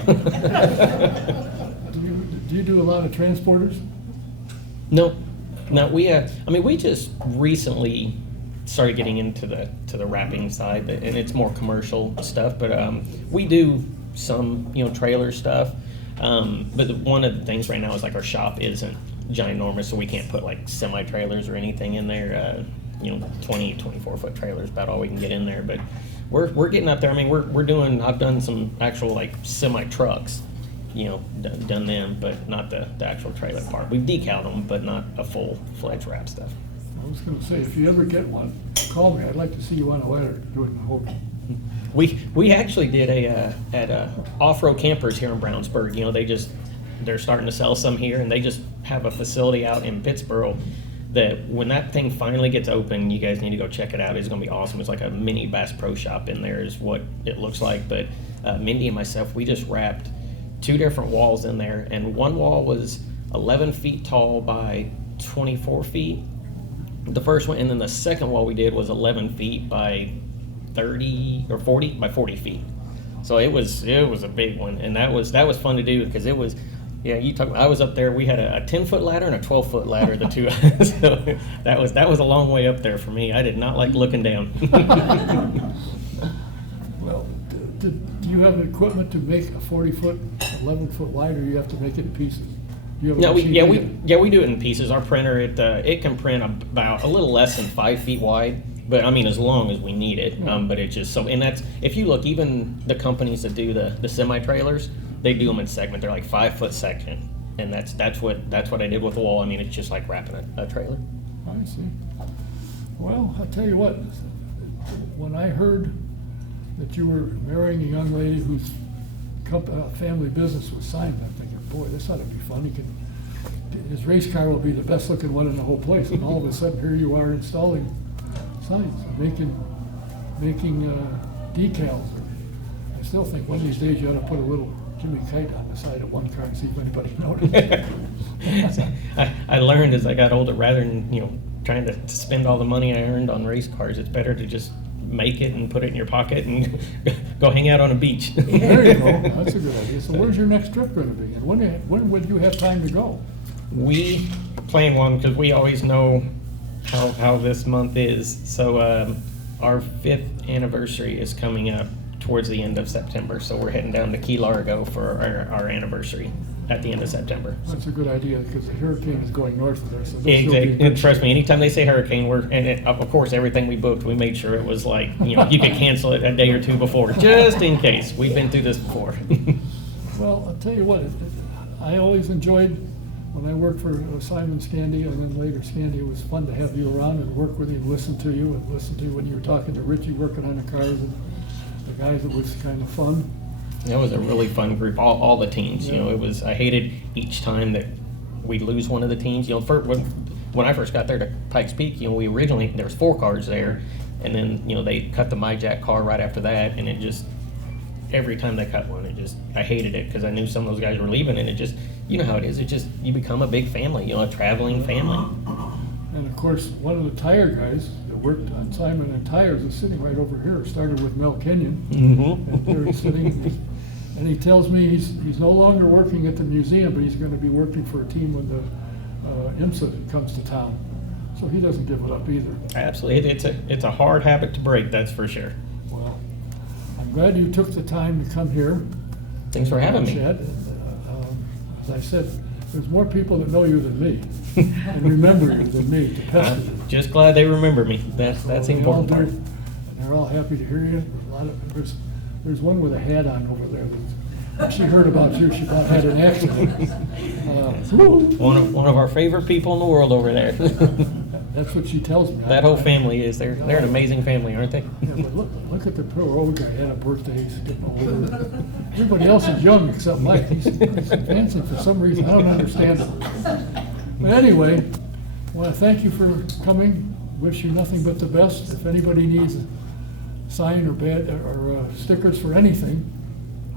Do you do a lot of transporters? No, we just recently started getting into the wrapping side, and it's more commercial stuff. But we do some, you know, trailer stuff. But one of the things right now is like our shop isn't ginormous, so we can't put like semi-trailers or anything in there. 20, 24-foot trailers, about all we can get in there. But we're getting up there. I mean, I've done some actual like semi-trucks, you know, done them, but not the actual trailer part. We've decaled them, but not a full-fledged wrap stuff. I was going to say, if you ever get one, call me. I'd like to see you on a ladder doing the whole. We actually did at Off-Road Campers here in Brownsburg. You know, they're starting to sell some here, and they just have a facility out in Pittsburgh that when that thing finally gets open, you guys need to go check it out. It's going to be awesome. It's like a mini Bass Pro Shop in there is what it looks like. But Mindy and myself, we just wrapped 2 different walls in there, and one wall was 11 feet tall by 24 feet. The first one, and then the second wall we did was 11 feet by 30 or 40 by 40 feet. So it was a big one, and that was fun to do because it was Yeah, I was up there. We had a 10-foot ladder and a 12-foot ladder, the two. So that was a long way up there for me. I did not like looking down. Well, do you have the equipment to make a 40-foot, 11-foot ladder? You have to make it in pieces. Do you have a No, machine we do it in pieces. Our printer, it can print about a little less than 5 feet wide. But I mean, as long as we need it. But it's just so, and that's, if you look, even the companies that do the semi trailers, they do them in segment. They're like 5-foot section, and that's what I did with the wall. I mean, it's just like wrapping a trailer. I see. Well, I'll tell you what, when I heard that you were marrying a young lady whose family business was signed, I'm thinking, boy, this ought to be fun. His race car will be the best looking one in the whole place, and all of a sudden here you are installing signs, making decals. I still think one of these days you ought to put a little Jimmy Kite on the side of one car and see if anybody notices. I learned as I got older, rather than trying to spend all the money I earned on race cars, it's better to just make it and put it in your pocket and go hang out on a beach. There you go. That's a good idea. So where's your next trip going to be, and when would you have time to go? We plan one because we always know how this month is. So our 5th anniversary is coming up towards the end of September. So we're heading down to Key Largo for our anniversary at the end of September. That's a good idea because the hurricane is going north of there. So Exactly. And trust me, anytime they say hurricane, of course, everything we booked, we made sure it was like, you could cancel it a day or two before, just in case. We've been through this before. Well, I'll tell you what, I always enjoyed when I worked for Simon Scandia and then later Scandia. It was fun to have you around and work with you and listen to you when you were talking to Richie working on the cars and the guys. It was kind of fun. It was a really fun group, all the teams. I hated each time that we'd lose one of the teams. When I first got there to Pikes Peak, we originally, there was 4 cars there, and then, they cut the MyJack car right after that, and it just, every time they cut one, I hated it because I knew some of those guys were leaving, and it just, you know how it is, you become a big family, a traveling family. And of course, one of the tire guys that worked on Simon and Tires is sitting right over here. Started with Mel Kenyon. Mm-hmm. And here he's sitting, and he tells me he's no longer working at the museum, but he's going to be working for a team when the IMSA comes to town. So he doesn't give it up either. Absolutely, it's a hard habit to break, that's for sure. Well, I'm glad you took the time to come here. Thanks for having me. Chad. As I said, there's more people that know you than me and remember you than me to pester you. I'm just glad they remember me. That's the important part. And they're all happy to hear you. There's one with a hat on over there. When she heard about you, she about had an accident. One of our favorite people in the world over there. That's what she tells me. That whole family is. They're an amazing family, aren't they? Yeah, but look at the poor old guy. He had a birthday. He's getting older. Everybody else is young except Mike. He's advancing for some reason. I don't understand it. But anyway, I want to thank you for coming. Wish you nothing but the best. If anybody needs a sign or stickers for anything,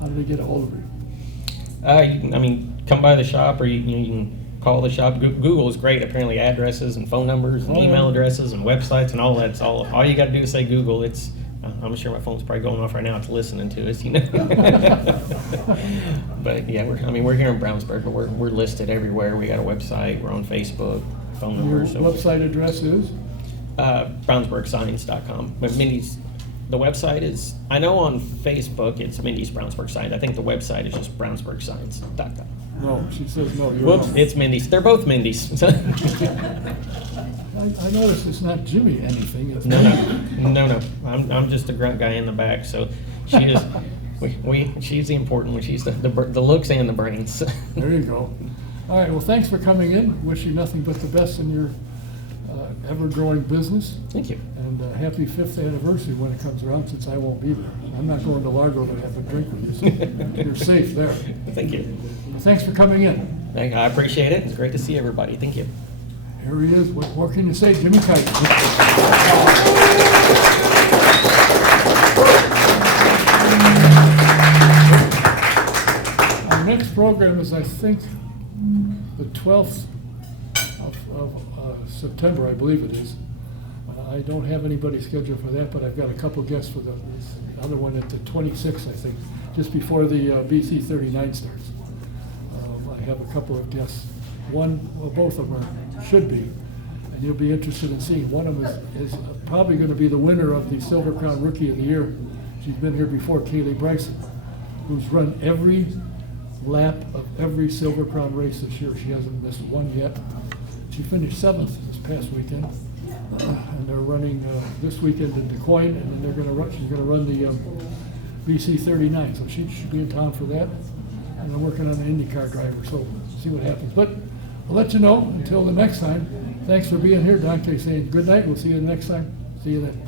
how do they get a hold of you? Come by the shop, or you can call the shop. Google is great. Apparently, addresses and phone numbers and email addresses and websites and all that. All you got to do is say Google. I'm sure my phone's probably going off right now. It's listening to us, But yeah, we're here in Brownsburg, but we're listed everywhere. We got a website. We're on Facebook. Phone numbers. Your website address is? BrownsburgSigns.com. But the website is, I know on Facebook it's Mindy's Brownsburg Signs. I think the website is just BrownsburgSigns.com. No, she says no. Whoops, it's Mindy's. They're both Mindy's. I noticed it's not Jimmy anything. It's No. I'm just a grunt guy in the back. So she is. She's the important one. She's the looks and the brains. There you go. All right. Well, thanks for coming in. Wish you nothing but the best in your ever-growing business. Thank you. And happy 5th anniversary when it comes around, since I won't be there. I'm not going to Largo to have a drink with you, so you're safe there. Thank you. Well, thanks for coming in. I appreciate it. It's great to see everybody. Thank you. Here he is. What more can you say, Jimmy Kite? Our next program is, I think, the 12th of September, I believe it is. I don't have anybody scheduled for that, but I've got a couple guests for the other one at the 26th, I think, just before the BC 39 starts. I have a couple of guests. One, well, both of them should be, and you'll be interested in seeing. One of them is probably going to be the winner of the Silver Crown Rookie of the Year. She's been here before, Kaylee Bryson, who's run every lap of every Silver Crown race this year. She hasn't missed one yet. She finished 7th this past weekend, and they're running this weekend in Du Quoin, and then she's going to run the BC 39, so she should be in town for that. And they're working on an IndyCar driver, so see what happens. But I'll let you know until the next time. Thanks for being here. Dante saying good night. We'll see you the next time. See you then.